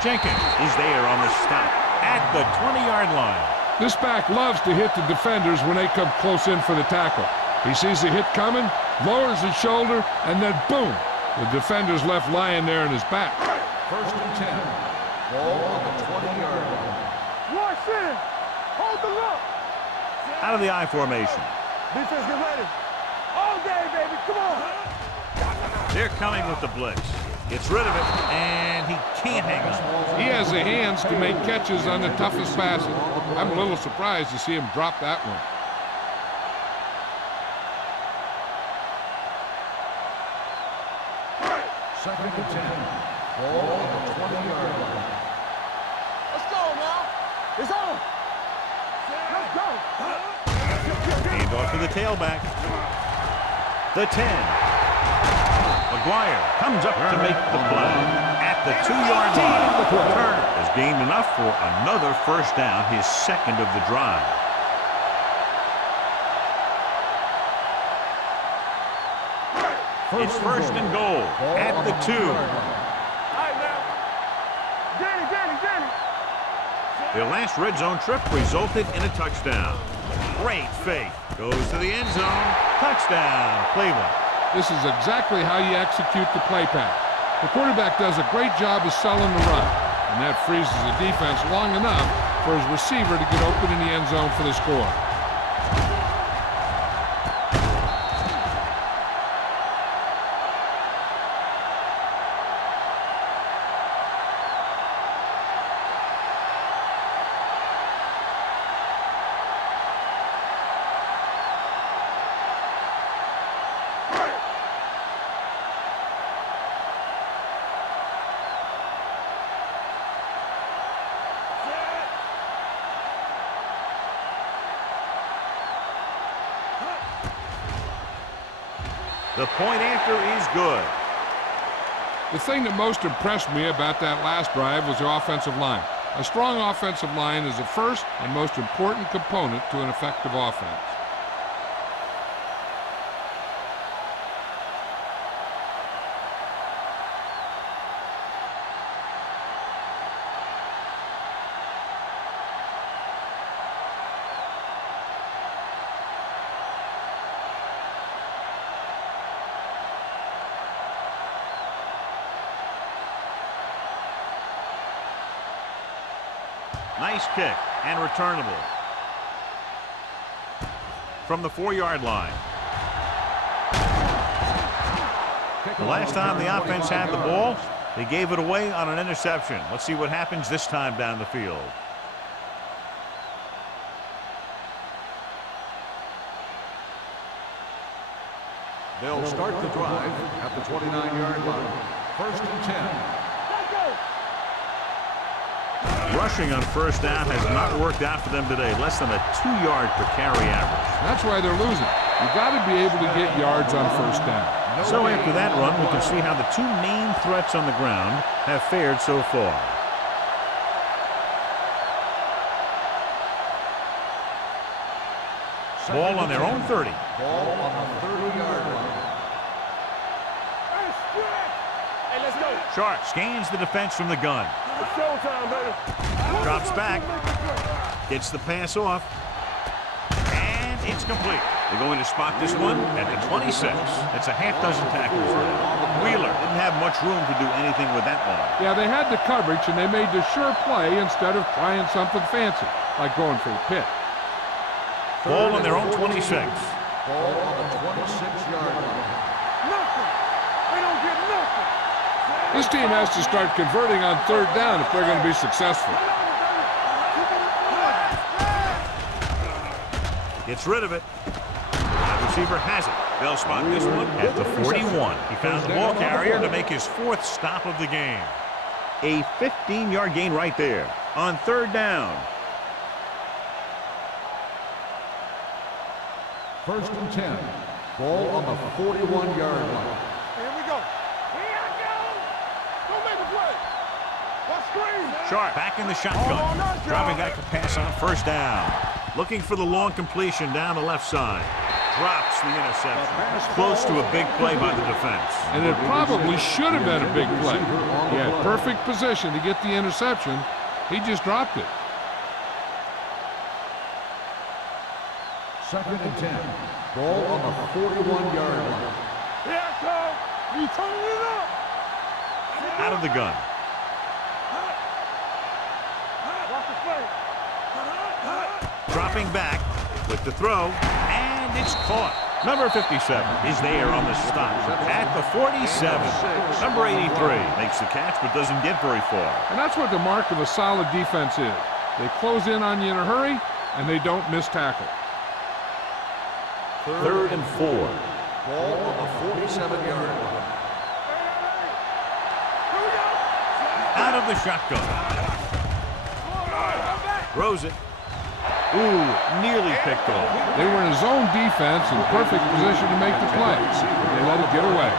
Jenkins is there on the stop at the 20-yard line. This back loves to hit the defenders when they come close in for the tackle. He sees the hit coming, lowers his shoulder, and then boom, the defender's left lying there in his back. First and 10. Ball on the 20-yard line. Watch in. Hold the look. Out of the I formation. Defense, get ready. All day, baby. Come on. They're coming with the blitz. Gets rid of it, and he can't hang on. He has the hands to make catches on the toughest passes. I'm a little surprised to see him drop that one. Second and 10. Ball on the 20-yard line. Let's go now. It's on. Let's go. Hand off to the tailback. The 10. McGuire comes up to make the play at the 2-yard line. Turner has gained enough for another first down, his second of the drive. It's first and goal at the 2. All right, now. Danny. Their last red zone trip resulted in a touchdown. Great fake. Goes to the end zone. Touchdown, Cleveland. This is exactly how you execute the play pass. The quarterback does a great job of selling the run, and that freezes the defense long enough for his receiver to get open in the end zone for the score. The point after is good. The thing that most impressed me about that last drive was the offensive line. A strong offensive line is the first and most important component to an effective offense. Nice kick and returnable. From the 4-yard line. The last time the offense had the ball, they gave it away on an interception. Let's see what happens this time down the field. They'll start the drive at the 29-yard line. First and 10. Rushing on first down has not worked out for them today. Less than a 2-yard per carry average. That's why they're losing. You got to be able to get yards on first down. So after that run, we can see how the two main threats on the ground have fared so far. Ball on their own 30. Ball on the 30-yard line. Hey, let's go. Sharp scans the defense from the gun. It's showtime, baby. Drops back. Gets the pass off. And it's complete. They're going to spot this one at the 26. It's a half dozen tackles for them. Wheeler didn't have much room to do anything with that ball. Yeah, they had the coverage, and they made the sure play instead of trying something fancy, like going for the pit. Ball on their own 26. Ball on the 26-yard line. Nothing. They don't get nothing. This team has to start converting on third down if they're going to be successful. Gets rid of it. The receiver has it. They'll spot this one at the 41. He found the ball carrier to make his fourth stop of the game. A 15-yard gain right there on third down. First and 10. Ball on the 41-yard line. Here we go. Here I go. Don't make a play. Let's screen. Sharp back in the shotgun. Dropping back to pass on first down. Looking for the long completion down the left side. Drops the interception. Close to a big play by the defense. And it probably should have been a big play. He had perfect position to get the interception. He just dropped it. Second and 10. Ball on the 41-yard line. Here I come. You turning it up. Out of the gun. Watch the play. Dropping back. with the throw, and it's caught. Number 57 is there on the stop at the 47. Number 83 makes the catch but doesn't get very far. And that's what the mark of a solid defense is. They close in on you in a hurry, and they don't miss tackle. 3rd and 4. Ball on the 47-yard line. Out of the shotgun. Throws it. Ooh, nearly picked off. They were in zone defense in perfect position to make the play. They let it get away.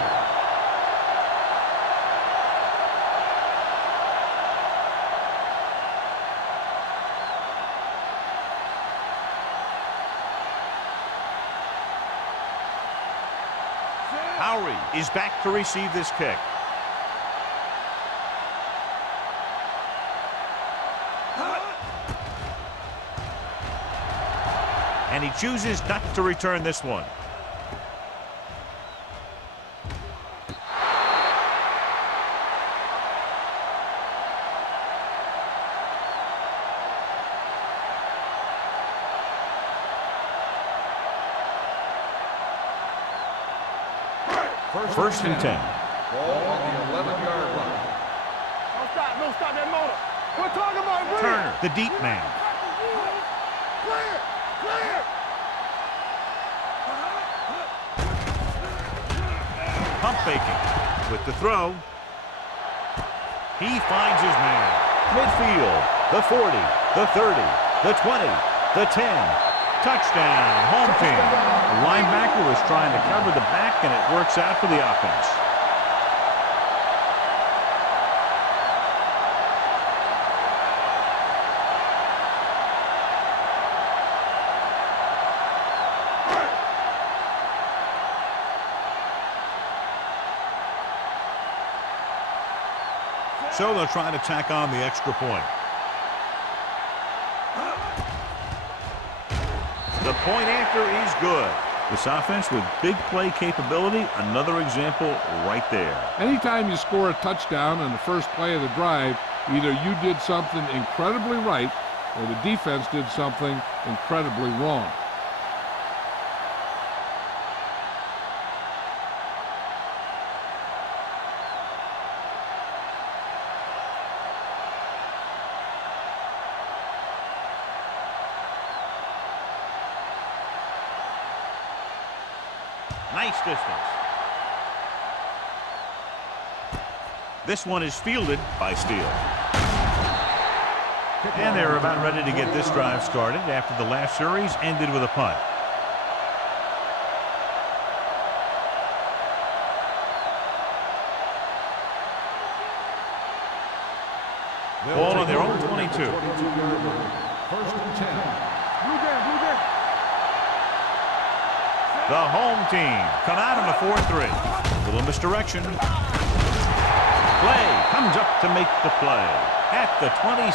Howery is back to receive this kick. And he chooses not to return this one. First and 10. Ball on the 11-yard line. No stop that motor. We're talking about it. Turner, the deep man. Clear. Pump faking with the throw. He finds his man. Midfield, the 40, the 30, the 20, the 10. Touchdown, home team. The linebacker was trying to cover the back, and it works out for the offense. So they'll try to tack on the extra point. The point after is good. This offense with big play capability, another example right there. Anytime you score a touchdown on the first play of the drive, either you did something incredibly right or the defense did something incredibly wrong. Nice distance. This one is fielded by Steele. And they're about ready to get this drive started after the last series ended with a punt. Ball on their own 22. 22-yard line. First and 10. Blue down. The home team come out on a 4-3. A little misdirection. Play comes up to make the play at the 27.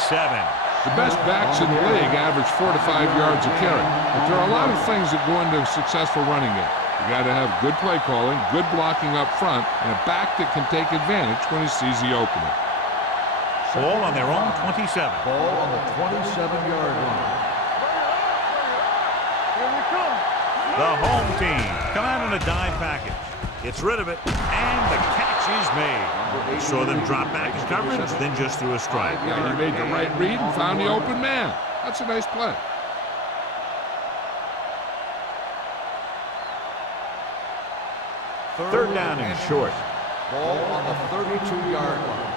The best backs in the league average 4 to 5 yards a carry. But there are a lot of things that go into a successful running game. You got to have good play calling, good blocking up front, and a back that can take advantage when he sees the opening. Ball on their own 27. Ball on the 27-yard line. Here we come. The home team come out on a dime package. Gets rid of it, and the catch is made. Saw them drop back in coverage, then just threw a strike. Yeah, he made the right read and found the open man. That's a nice play. Third down and short. Ball on the 32-yard line.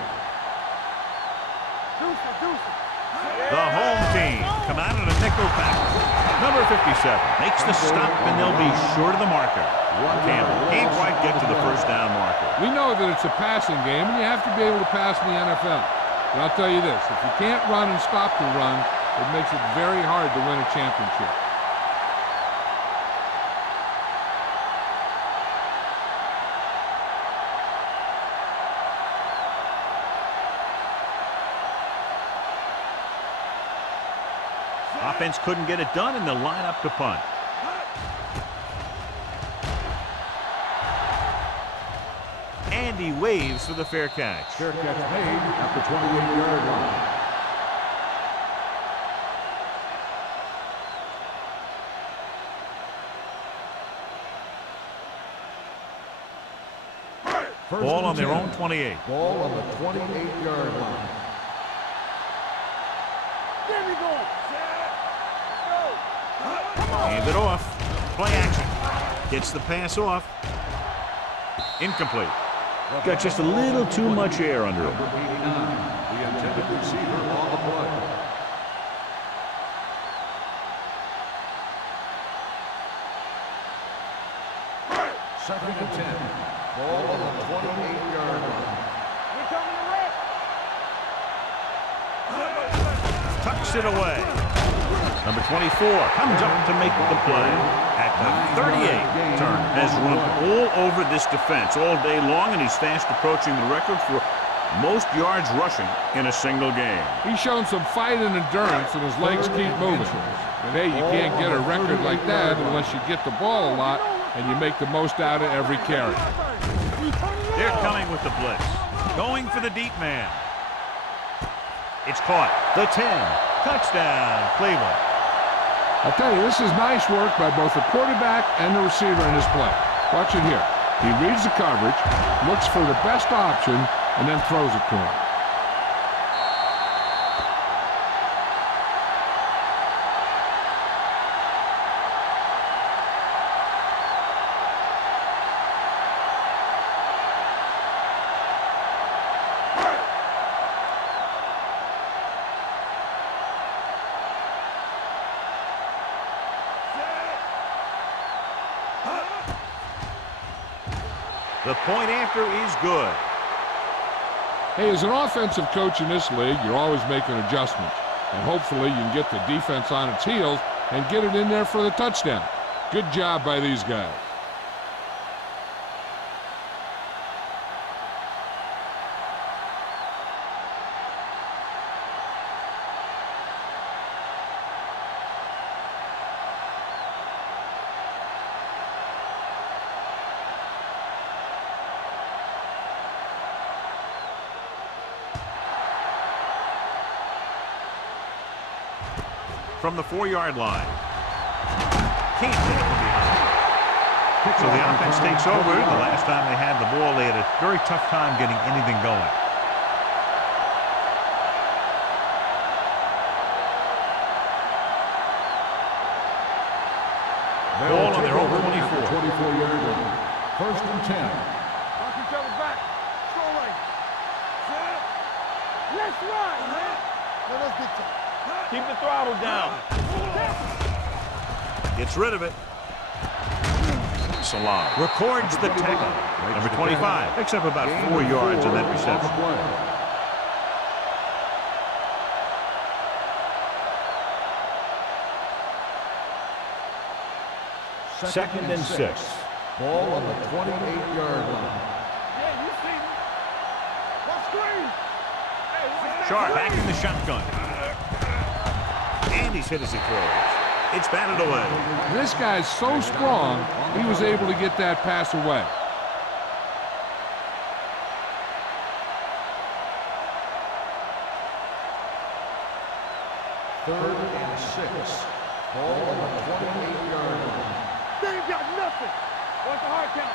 The home team come out on a nickel package. Number 57 makes the stop, and they'll be short of the marker. Campbell can't quite get to the first down marker. We know that it's a passing game, and you have to be able to pass in the NFL. But I'll tell you this, if you can't run and stop the run, it makes it very hard to win a championship. Offense couldn't get it done, and they'll line up to punt. And he waves for the fair catch. Fair catch made at the 28-yard line. Ball on their own 28. Ball on the 28-yard line. There we go. Hand it off. Play action. Gets the pass off. Incomplete. Got just a little too much air under him. Number 89, the intended receiver on the play. Second and 10. Ball on the 28-yard line. We're coming to red. Tucks it away. Number 24 comes up to make the play. At the 38, Turner has run all over this defense all day long, and he's fast approaching the record for most yards rushing in a single game. He's shown some fight and endurance, and his legs keep moving. And hey, you can't get a record like that unless you get the ball a lot and you make the most out of every carry. They're coming with the blitz. Going for the deep man. It's caught. The 10. Touchdown, Cleveland. I'll tell you, this is nice work by both the quarterback and the receiver in his play. Watch it here. He reads the coverage, looks for the best option, and then throws it to him. The point after is good. Hey, as an offensive coach in this league, you're always making adjustments. And hopefully you can get the defense on its heels and get it in there for the touchdown. Good job by these guys. From the 4-yard line. Can't get it from behind. So the offense takes over. The last time they had the ball, they had a very tough time getting anything going. Ball on their own 24. 24-yard line. First and 10. Watch each other back. Strong right. Let's ride, man. Let us get you. Keep the throttle down. Gets rid of it. Salah records the tackle. Number 25 picks up about 4 yards on that reception. Second and 6. Ball on the 28-yard line. Yeah, you see me. Let's screen. Sharp back in the shotgun. And he's hit as he throws. It's batted away. This guy's so strong, he was able to get that pass away. Third and 6. Ball on the 28-yard line. They ain't got nothing. What's the hard count?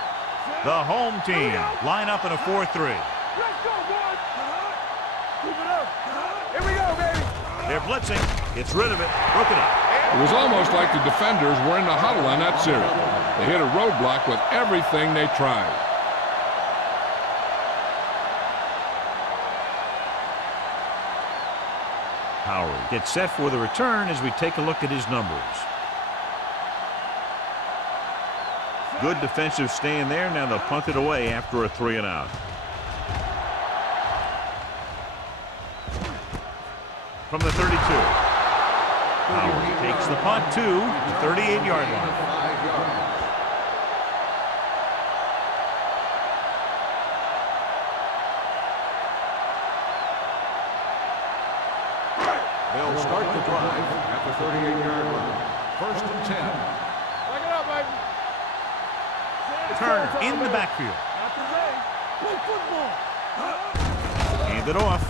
The home team line up in a 4-3. Let's go, boys. Keep it up. Here we go, baby. They're blitzing. Gets rid of it. Broken up. It was almost like the defenders were in the huddle on that series. They hit a roadblock with everything they tried. Howard gets set for the return as we take a look at his numbers. Good defensive stand there. Now they'll punt it away after a 3-and-out. From the 32. Howard takes the punt to the 38-yard line. 5 yards. They'll start the drive at the 38-yard line. First and 10. Back it up, baby. Turner in the backfield. Not today. Play football. Hand it off.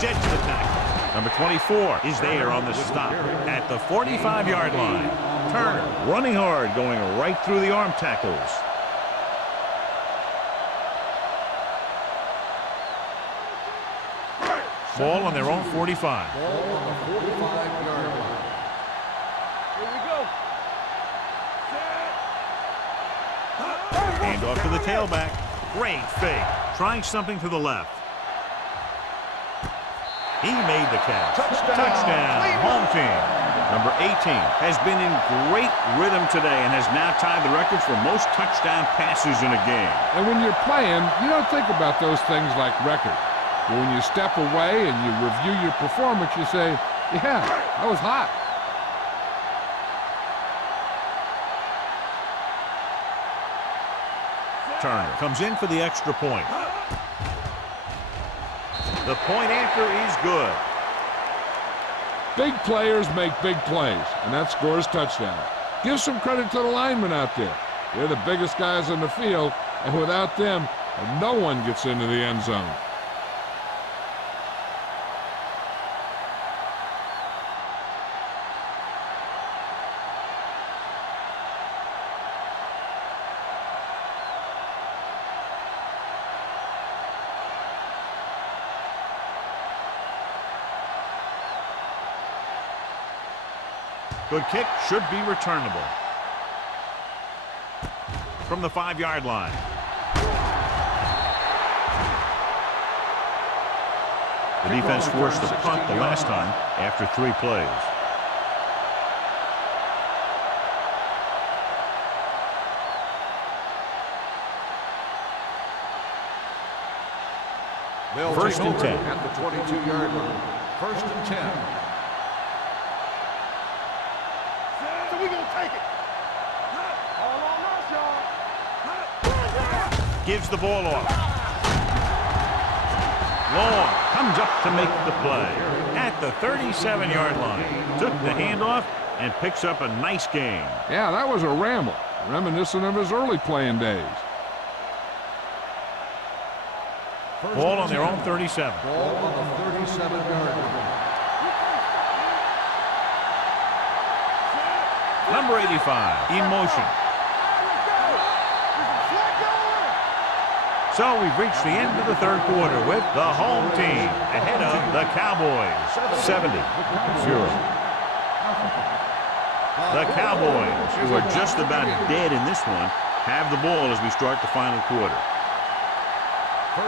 Shed to the tackle. Number 24 is there on the stop at the 45-yard line. Turner running hard, going right through the arm tackles. Ball on their own 45. Ball on the 45-yard line. Here we go. Hand off to the tailback. Great fake. Trying something to the left. He made the catch. Touchdown. Home team. Number 18 has been in great rhythm today and has now tied the record for most touchdown passes in a game. And when you're playing, you don't think about those things like record. But when you step away and you review your performance, you say, yeah, that was hot. Turner comes in for the extra point. The point after is good. Big players make big plays, and that scores touchdowns. Give some credit to the linemen out there. They're the biggest guys in the field, and without them, no one gets into the end zone. Good kick, should be returnable. From the 5-yard line. The defense forced the punt the last time after 3 plays. They'll First take and over 10. at the 22-yard line. First and 10. So we gonna take it. All on us, y'all. Gives the ball off. Long comes up to make the play at the 37-yard line. Took the handoff and picks up a nice gain. Yeah, that was a ramble, reminiscent of his early playing days. Ball on their own 37. Ball on the 37-yard line. Number 85 in motion. So we've reached the end of the third quarter with the home team ahead of the Cowboys, 70-0. The Cowboys, who are just about dead in this one, have the ball as we start the final quarter.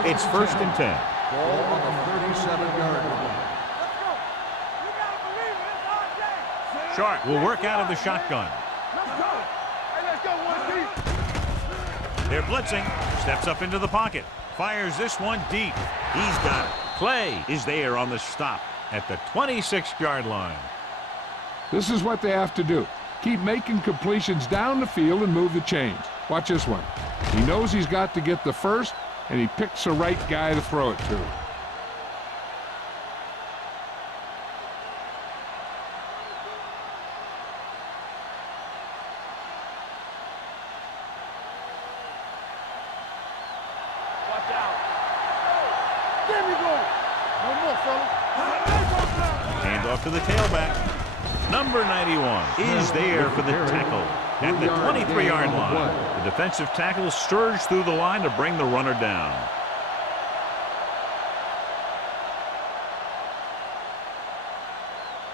It's first and 10. Ball on the 37-yard line. Sharp will work out of the shotgun. Let's go. Hey, let's go, 1 deep. They're blitzing. Steps up into the pocket. Fires this one deep. He's got it. Play is there on the stop at the 26-yard line. This is what they have to do. Keep making completions down the field and move the chains. Watch this one. He knows he's got to get the first, and he picks the right guy to throw it to. Watch out. There we go. One more, fellas. Hand off to the tailback. Number 91 is there for the tackle at the 23-yard line. The defensive tackle surged through the line to bring the runner down.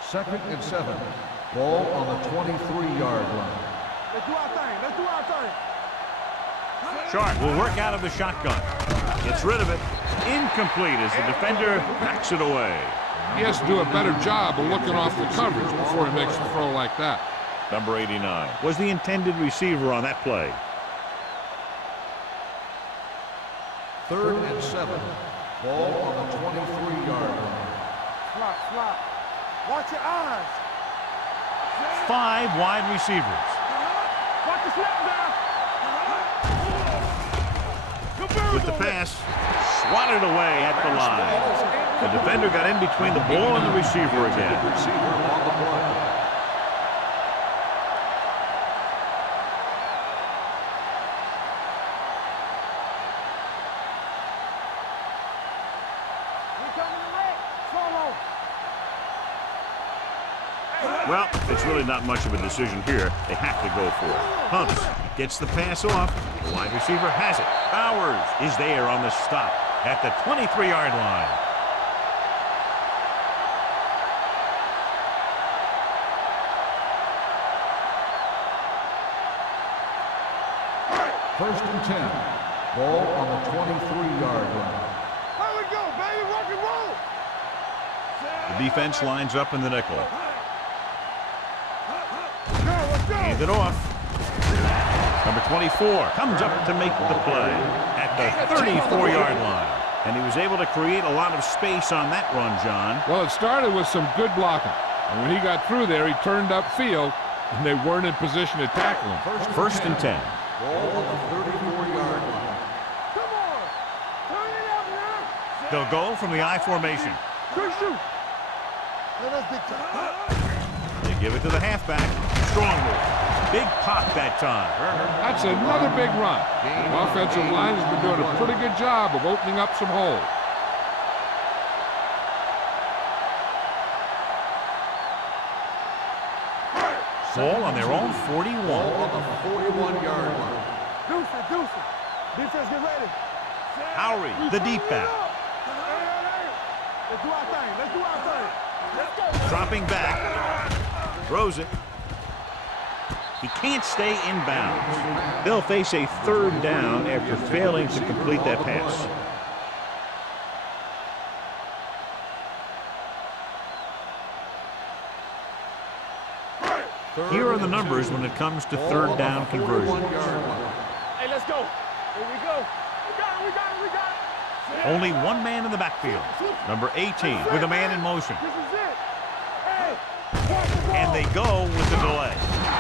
Second and 7. Ball on the 23-yard line. Let's do our thing. Let's do our thing. Sharp will work out of the shotgun. Gets rid of it. Incomplete as the defender backs it away. He has to do a better job of looking off the coverage before he makes a throw like that. Number 89 was the intended receiver on that play. Third and 7. Ball on the 23-yard line. Slot. Watch your eyes. 5 wide receivers. Watch the slap now. With the pass, swatted away at the line. The defender got in between the ball and the receiver again. Receiver on the play. Well, it's really not much of a decision here. They have to go for it. Pumps, gets the pass off. The wide receiver has it. Bowers is there on the stop at the 23-yard line. First and 10. Ball on the 23-yard line. Here we go, baby. Rock and roll. The defense lines up in the nickel. Let's go. Hand it off. Number 24 comes up to make the play at the 34-yard line. And he was able to create a lot of space on that run, John. Well, it started with some good blocking. And when he got through there, he turned upfield, and they weren't in position to tackle him. First and 10. Ball on the 34-yard line. Come on. Turn it up now. They'll go from the I formation. Good shoot. Let us dictate. They give it to the halfback. Strong move. Big pop that time. That's another big run. The offensive line has been doing a pretty good job of opening up some holes. Ball on their own 41. Ball on the 41-yard line. Deuce it. Defense, get ready. Howry, the deep back. Let's do our thing. Let's go. Dropping back. Throws it. He can't stay in bounds. They'll face a third down after failing to complete that pass. Here are the numbers when it comes to third down conversions. Hey, let's go. Here we go. We got it. Only one man in the backfield. Number 18 with a man in motion. This is it. Hey. And they go with the delay.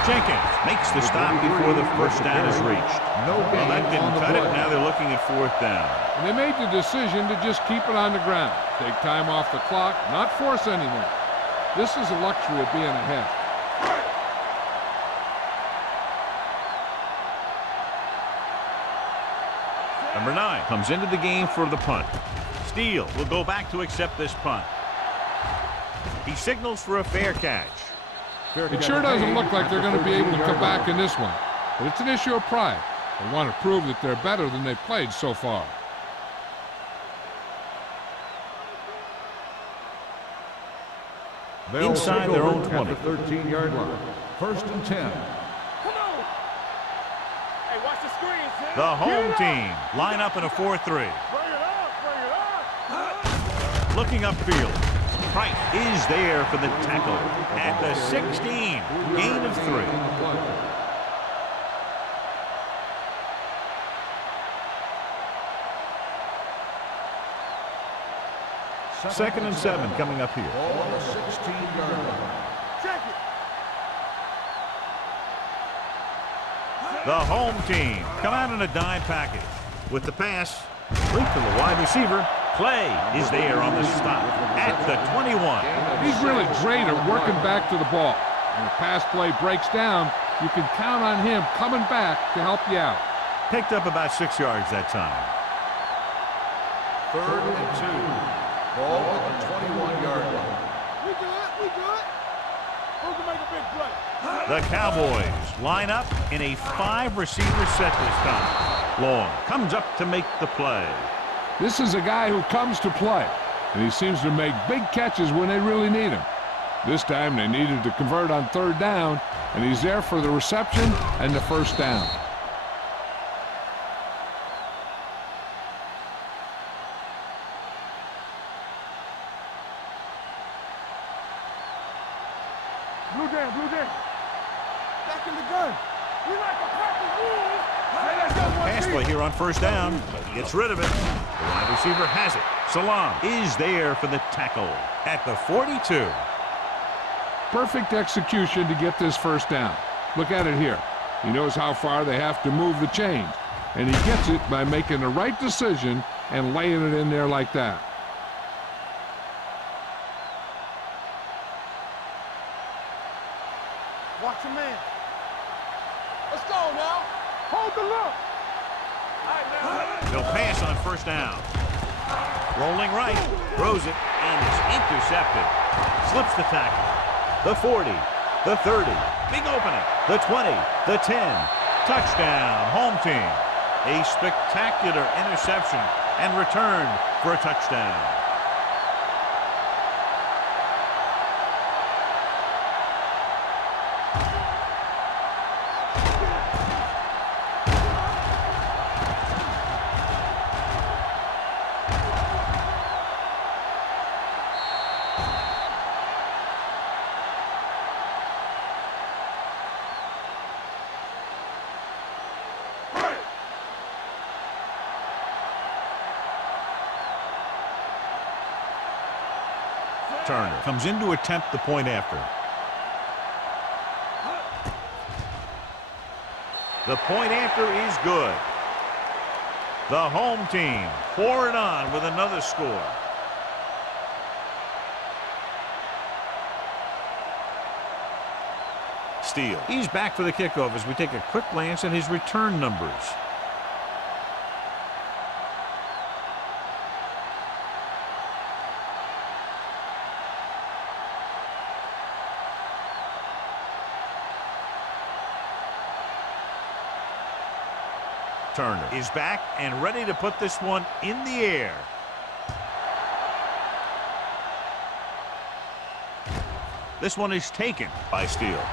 Jenkins makes the stop before the first down is reached. Well, that didn't cut it. Now they're looking at fourth down. And they made the decision to just keep it on the ground. Take time off the clock, not force anything. This is the luxury of being ahead. Number 9 comes into the game for the punt. Steele will go back to accept this punt. He signals for a fair catch. It sure doesn't look like they're going to be able to come back in this one. But it's an issue of pride. They want to prove that they're better than they've played so far. Inside their own 20. At the 13-yard line. First and 10. Come on. Hey, watch the screen, Sam. The home team line up in a 4-3. Bring it up. Looking upfield. Price is there for the tackle at the 16. Gain of 3. Second and 7 coming up here. Ball on the 16-yard line. Check it. The home team come out in a dime package. With the pass, link to the wide receiver. Play is there on the stop at the 21. He's really great at working back to the ball. When the pass play breaks down, you can count on him coming back to help you out. Picked up about 6 yards that time. Third and 2. Ball on the 21-yard line. We good. Who can make a big play? The Cowboys line up in a 5-receiver set this time. Long comes up to make the play. This is a guy who comes to play, and he seems to make big catches when they really need him. This time they needed to convert on third down, and he's there for the reception and the first down. Blue down. Back in the gun. We like a practice rules. Hey, let's go. Pass play here on first down. Gets rid of it. The wide receiver has it. Salam is there for the tackle at the 42. Perfect execution to get this first down. Look at it here. He knows how far they have to move the chains, and he gets it by making the right decision and laying it in there like that. Watch your man. Let's go now. Hold the look. They'll pass on first down. Rolling right, throws it, and is intercepted. Slips the tackle. The 40, the 30, big opening, the 20, the 10. Touchdown, home team. A spectacular interception and return for a touchdown. Turner comes in to attempt the point after. The point after is good. The home team pour it on with another score. Steele. He's back for the kickoff as we take a quick glance at his return numbers. Turner is back and ready to put this one in the air. This one is taken by Steele.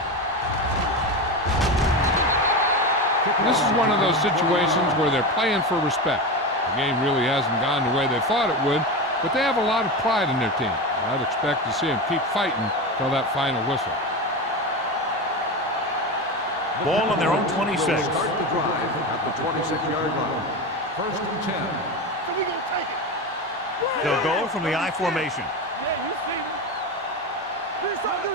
This is one of those situations where they're playing for respect. The game really hasn't gone the way they thought it would, but they have a lot of pride in their team. I'd expect to see them keep fighting till that final whistle. Ball on their own 26. Start the drive at the 26-yard line. First and 10. So we gonna take it. They'll go from the I formation. Yeah, you see me. Do something.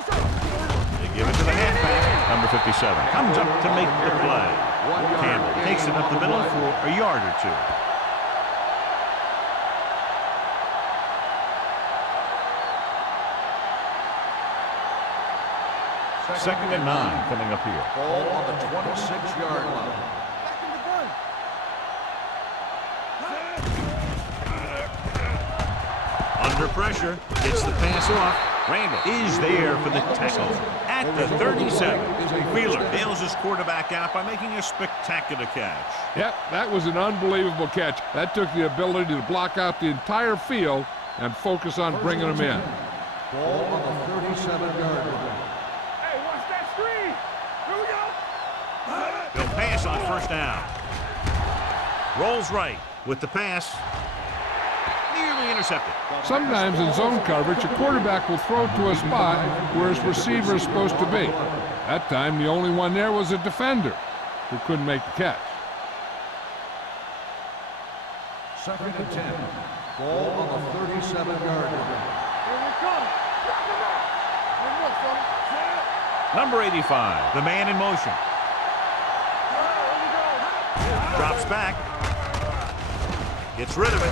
They give it to the halfback. Number 57 comes up to make the play. Campbell takes it up the middle for a yard or two. Second and 9 coming up here. Ball on the 26-yard line. Back in the gun. Under pressure, gets the pass off. Randall is there for the tackle. At the 37, Wheeler bails his quarterback out by making a spectacular catch. Yep, that was an unbelievable catch. That took the ability to block out the entire field and focus on bringing them in. Ball on the 37-yard line. Hey, watch that screen. Here we go. They'll pass on first down. Rolls right with the pass. Nearly intercepted. Sometimes in zone coverage, a quarterback will throw to a spot where his receiver is supposed to be. That time, the only one there was a defender who couldn't make the catch. Second and 10. Ball on the 37-yard line. Here we come. Drop him out. One more, fella. Number 85, the man in motion. Here we go. Drops back. Gets rid of it.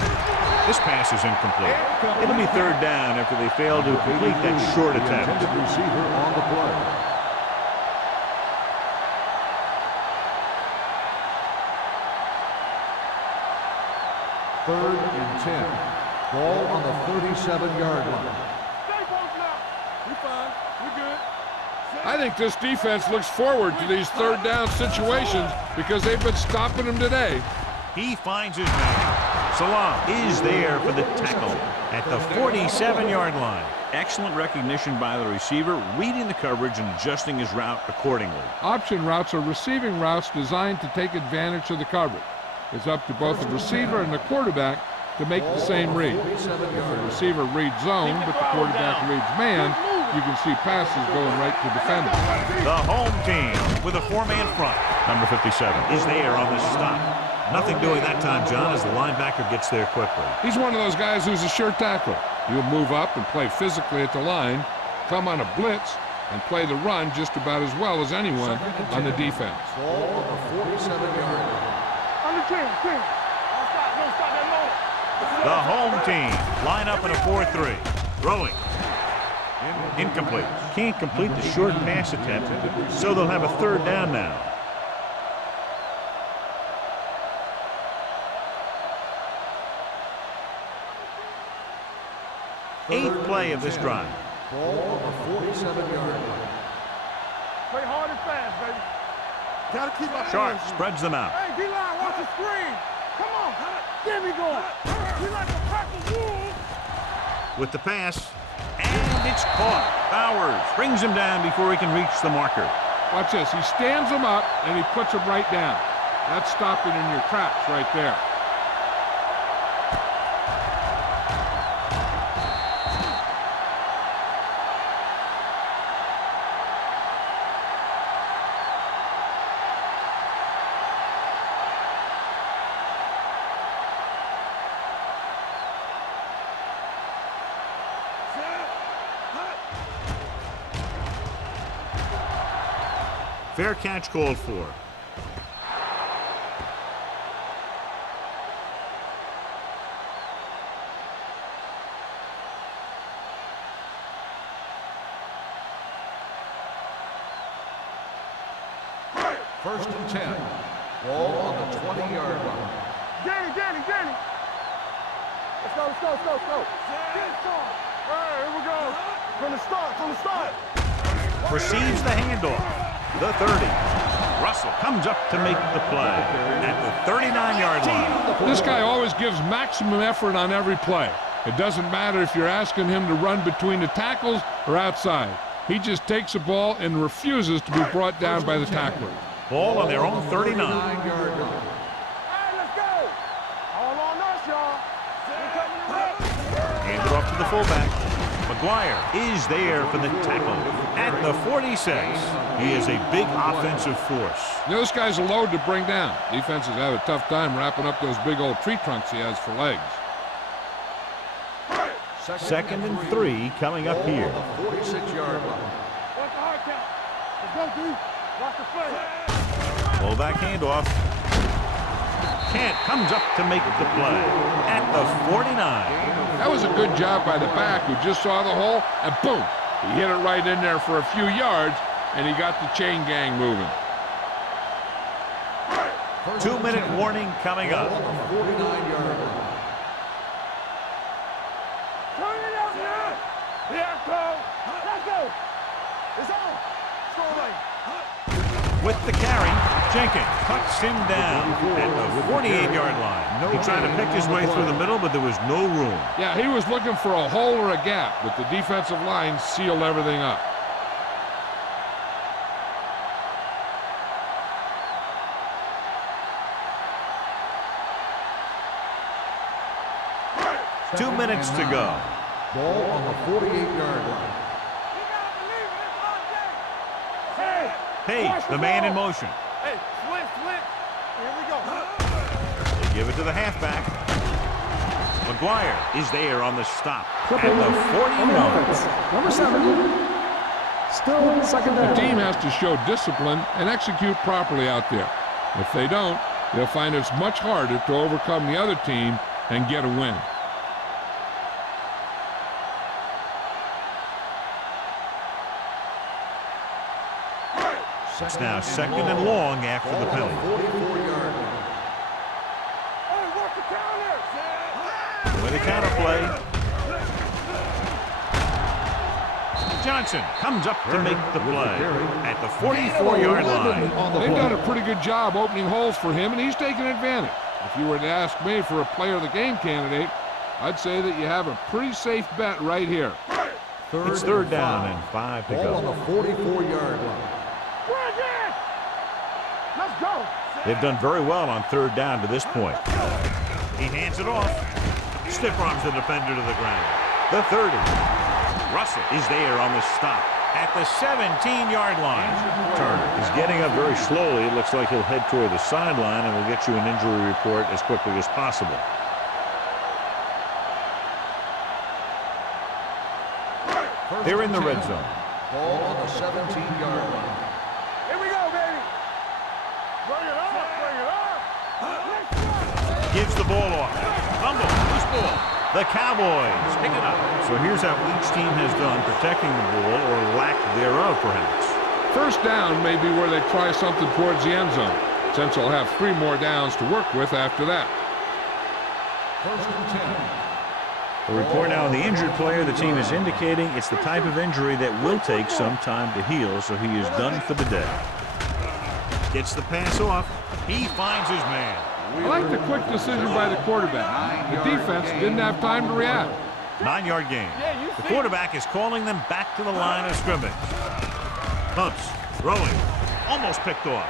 This pass is incomplete. It'll be third down after they fail to complete that short attempt. Intended receiver on the play. Third and 10. Ball on the 37-yard line. Stay close now. We fine. We good. I think this defense looks forward to these third down situations because they've been stopping them today. He finds his man. Salam is there for the tackle at the 47-yard line. Excellent recognition by the receiver, reading the coverage and adjusting his route accordingly. Option routes are receiving routes designed to take advantage of the coverage. It's up to both the receiver and the quarterback to make the same read. If the receiver reads zone, but the quarterback reads man, you can see passes going right to defenders. The home team with a four-man front. Number 57 is there on the stop. Nothing doing that time, John, as the linebacker gets there quickly. He's one of those guys who's a sure tackler. He'll move up and play physically at the line, come on a blitz, and play the run just about as well as anyone on the defense. Ball on the 47-yard line. On the 10. Don't stop that motor. The home team line up in a 4-3. Throwing. Incomplete. Can't complete the short pass attempt, so they'll have a third down now. Eighth play of this drive. Ball on the 47-yard line. Play hard and fast, baby. Gotta keep my Sharp spreads them out. Hey, D-line, watch the screen. Come on. Get me going. We like a pack of wolves. With the pass, and it's caught. Bowers brings him down before he can reach the marker. Watch this. He stands him up, and he puts him right down. That's stopping in your tracks right there. Fair catch called for. First and 10. Ball on the 20-yard line. Danny. Let's go. Get it started. All right, here we go. From the start. Receives the handoff. The 30. Russell comes up to make the play at the 39-yard line. This guy always gives maximum effort on every play. It doesn't matter if you're asking him to run between the tackles or outside. He just takes the ball and refuses to be brought down by the tackler. Ball on their own 39. 39-yard line. Hey, let's go. All on us, y'all. Hand it off to the fullback. McGuire is there for the tackle at the 46. He is a big offensive force. You know, this guy's a load to bring down. Defenses have a tough time wrapping up those big old tree trunks he has for legs. Second and 3 coming up here. 46-yard line. Watch the hard count. Let's go, D. Watch the play. Fullback handoff. Kent comes up to make the play at the 49. That was a good job by the back who just saw the hole, and boom, he hit it right in there for a few yards, and he got the chain gang moving. 2-minute warning coming up. 49-yard line. Turn it up now. Here, go. Let's go. It's on. Go away. With the carry, Jenkins cuts him down at the 48-yard line. He tried to pick his way through the middle, but there was no room. Yeah, he was looking for a hole or a gap, but the defensive line sealed everything up. Two minutes to go. Ball on the 48-yard line. Page, the man in motion. Hey, switch. Here we go. They give it to the halfback. McGuire is there on the stop at Triple the 41. Number 7. Still second down. The team has to show discipline and execute properly out there. If they don't, they'll find it's much harder to overcome the other team and get a win. It's now second and long after the penalty. 44-yard line. Hey, watch the counter. With a counter play. Johnson comes up to make the play at the 44-yard line. They've done a pretty good job opening holes for him, and he's taking advantage. If you were to ask me for a player of the game candidate, I'd say that you have a pretty safe bet right here. It's third down and 5 to Ball on go. the 44-yard line. Let's go. They've done very well on third down to this point. He hands it off. Stiff arms the defender to the ground. The 30. Russell is there on the stop at the 17-yard line. Turner is getting up very slowly. It looks like he'll head toward the sideline, and we'll get you an injury report as quickly as possible. They're in the red zone. Ball on the 17-yard line. Here we go, baby. Bring it up. Gives the ball off. Fumble. Loose ball. The Cowboys pick it up. So here's how each team has done protecting the ball, or lack thereof, perhaps. First down may be where they try something towards the end zone, since they'll have 3 more downs to work with after that. First and 10. The report now on the injured player, the team is indicating it's the type of injury that will take some time to heal, so he is done for the day. Gets the pass off. He finds his man. I like the quick decision by the quarterback. The defense didn't have time to react. 9-yard gain. The quarterback is calling them back to the line of scrimmage. Pumps, throwing, almost picked off.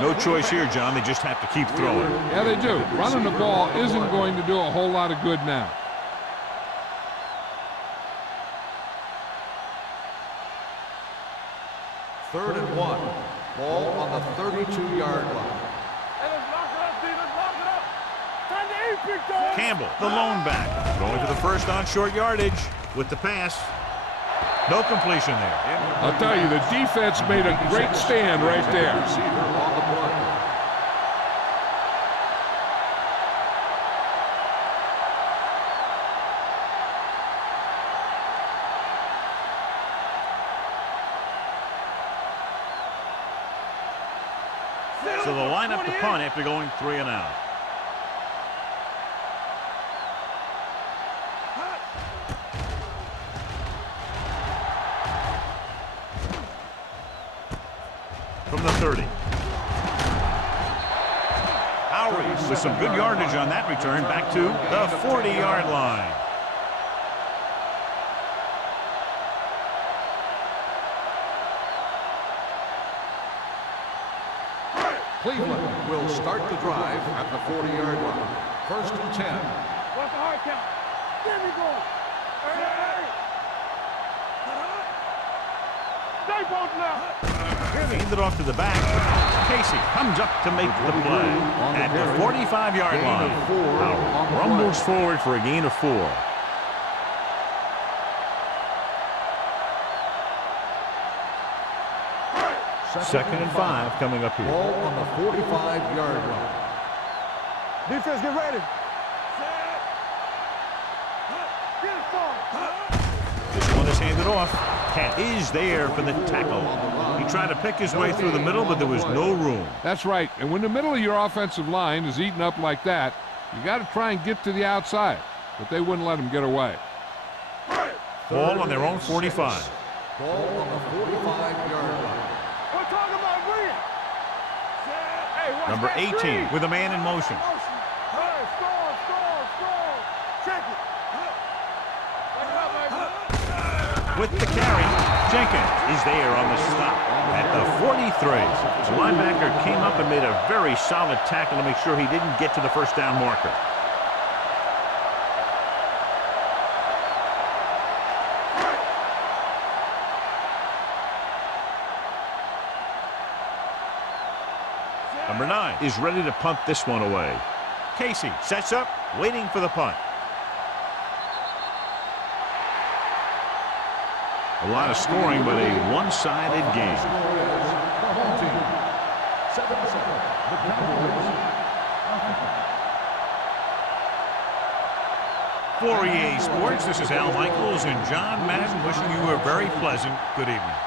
No choice here, John. They just have to keep throwing. Yeah, they do. Running the ball isn't going to do a whole lot of good now. Third and 1. Ball on the 32-yard line. Hey, let's lock it up, D. Let's lock it up. Time to eat, big dog. Campbell, the lone back, going to the first on short yardage with the pass. No completion there. I'll tell you, the defense made a great stand right there. Receiver on the play. So they'll line up to punt after going 3 and out. From the 30. Howry with some good yardage on that return back to the 40-yard line. Cleveland will start the drive at the 40-yard line. 1st and 10. What's the hard count? There we go. Hey! Stay both now. Hand it off to the back. Casey comes up to make the play at the 45-yard line. Howry rumbles forward for a gain of 4. Second and 5 coming up here. Ball on the 45-yard line. Defense, get ready. This one is handed off. Cat is there for the tackle. He tried to pick his way through the middle, but there was no room. That's right. And when the middle of your offensive line is eaten up like that, you got to try and get to the outside. But they wouldn't let him get away. Ball on their own 45. Ball on the 45-yard line. We're talking about win. Hey, watch Number that 18 screen. with a man in motion. Hey, score. Check it. Back it up, baby. With the carry, Jenkins is there on the stop at the 43. The linebacker came up and made a very solid tackle to make sure he didn't get to the first down marker. Number 9 is ready to punt this one away. Casey sets up, waiting for the punt. A lot of scoring, but a one-sided game. The home team. 7-7. The Cowboys. For EA Sports, this is Al Michaels and John Madden wishing you a very pleasant good evening.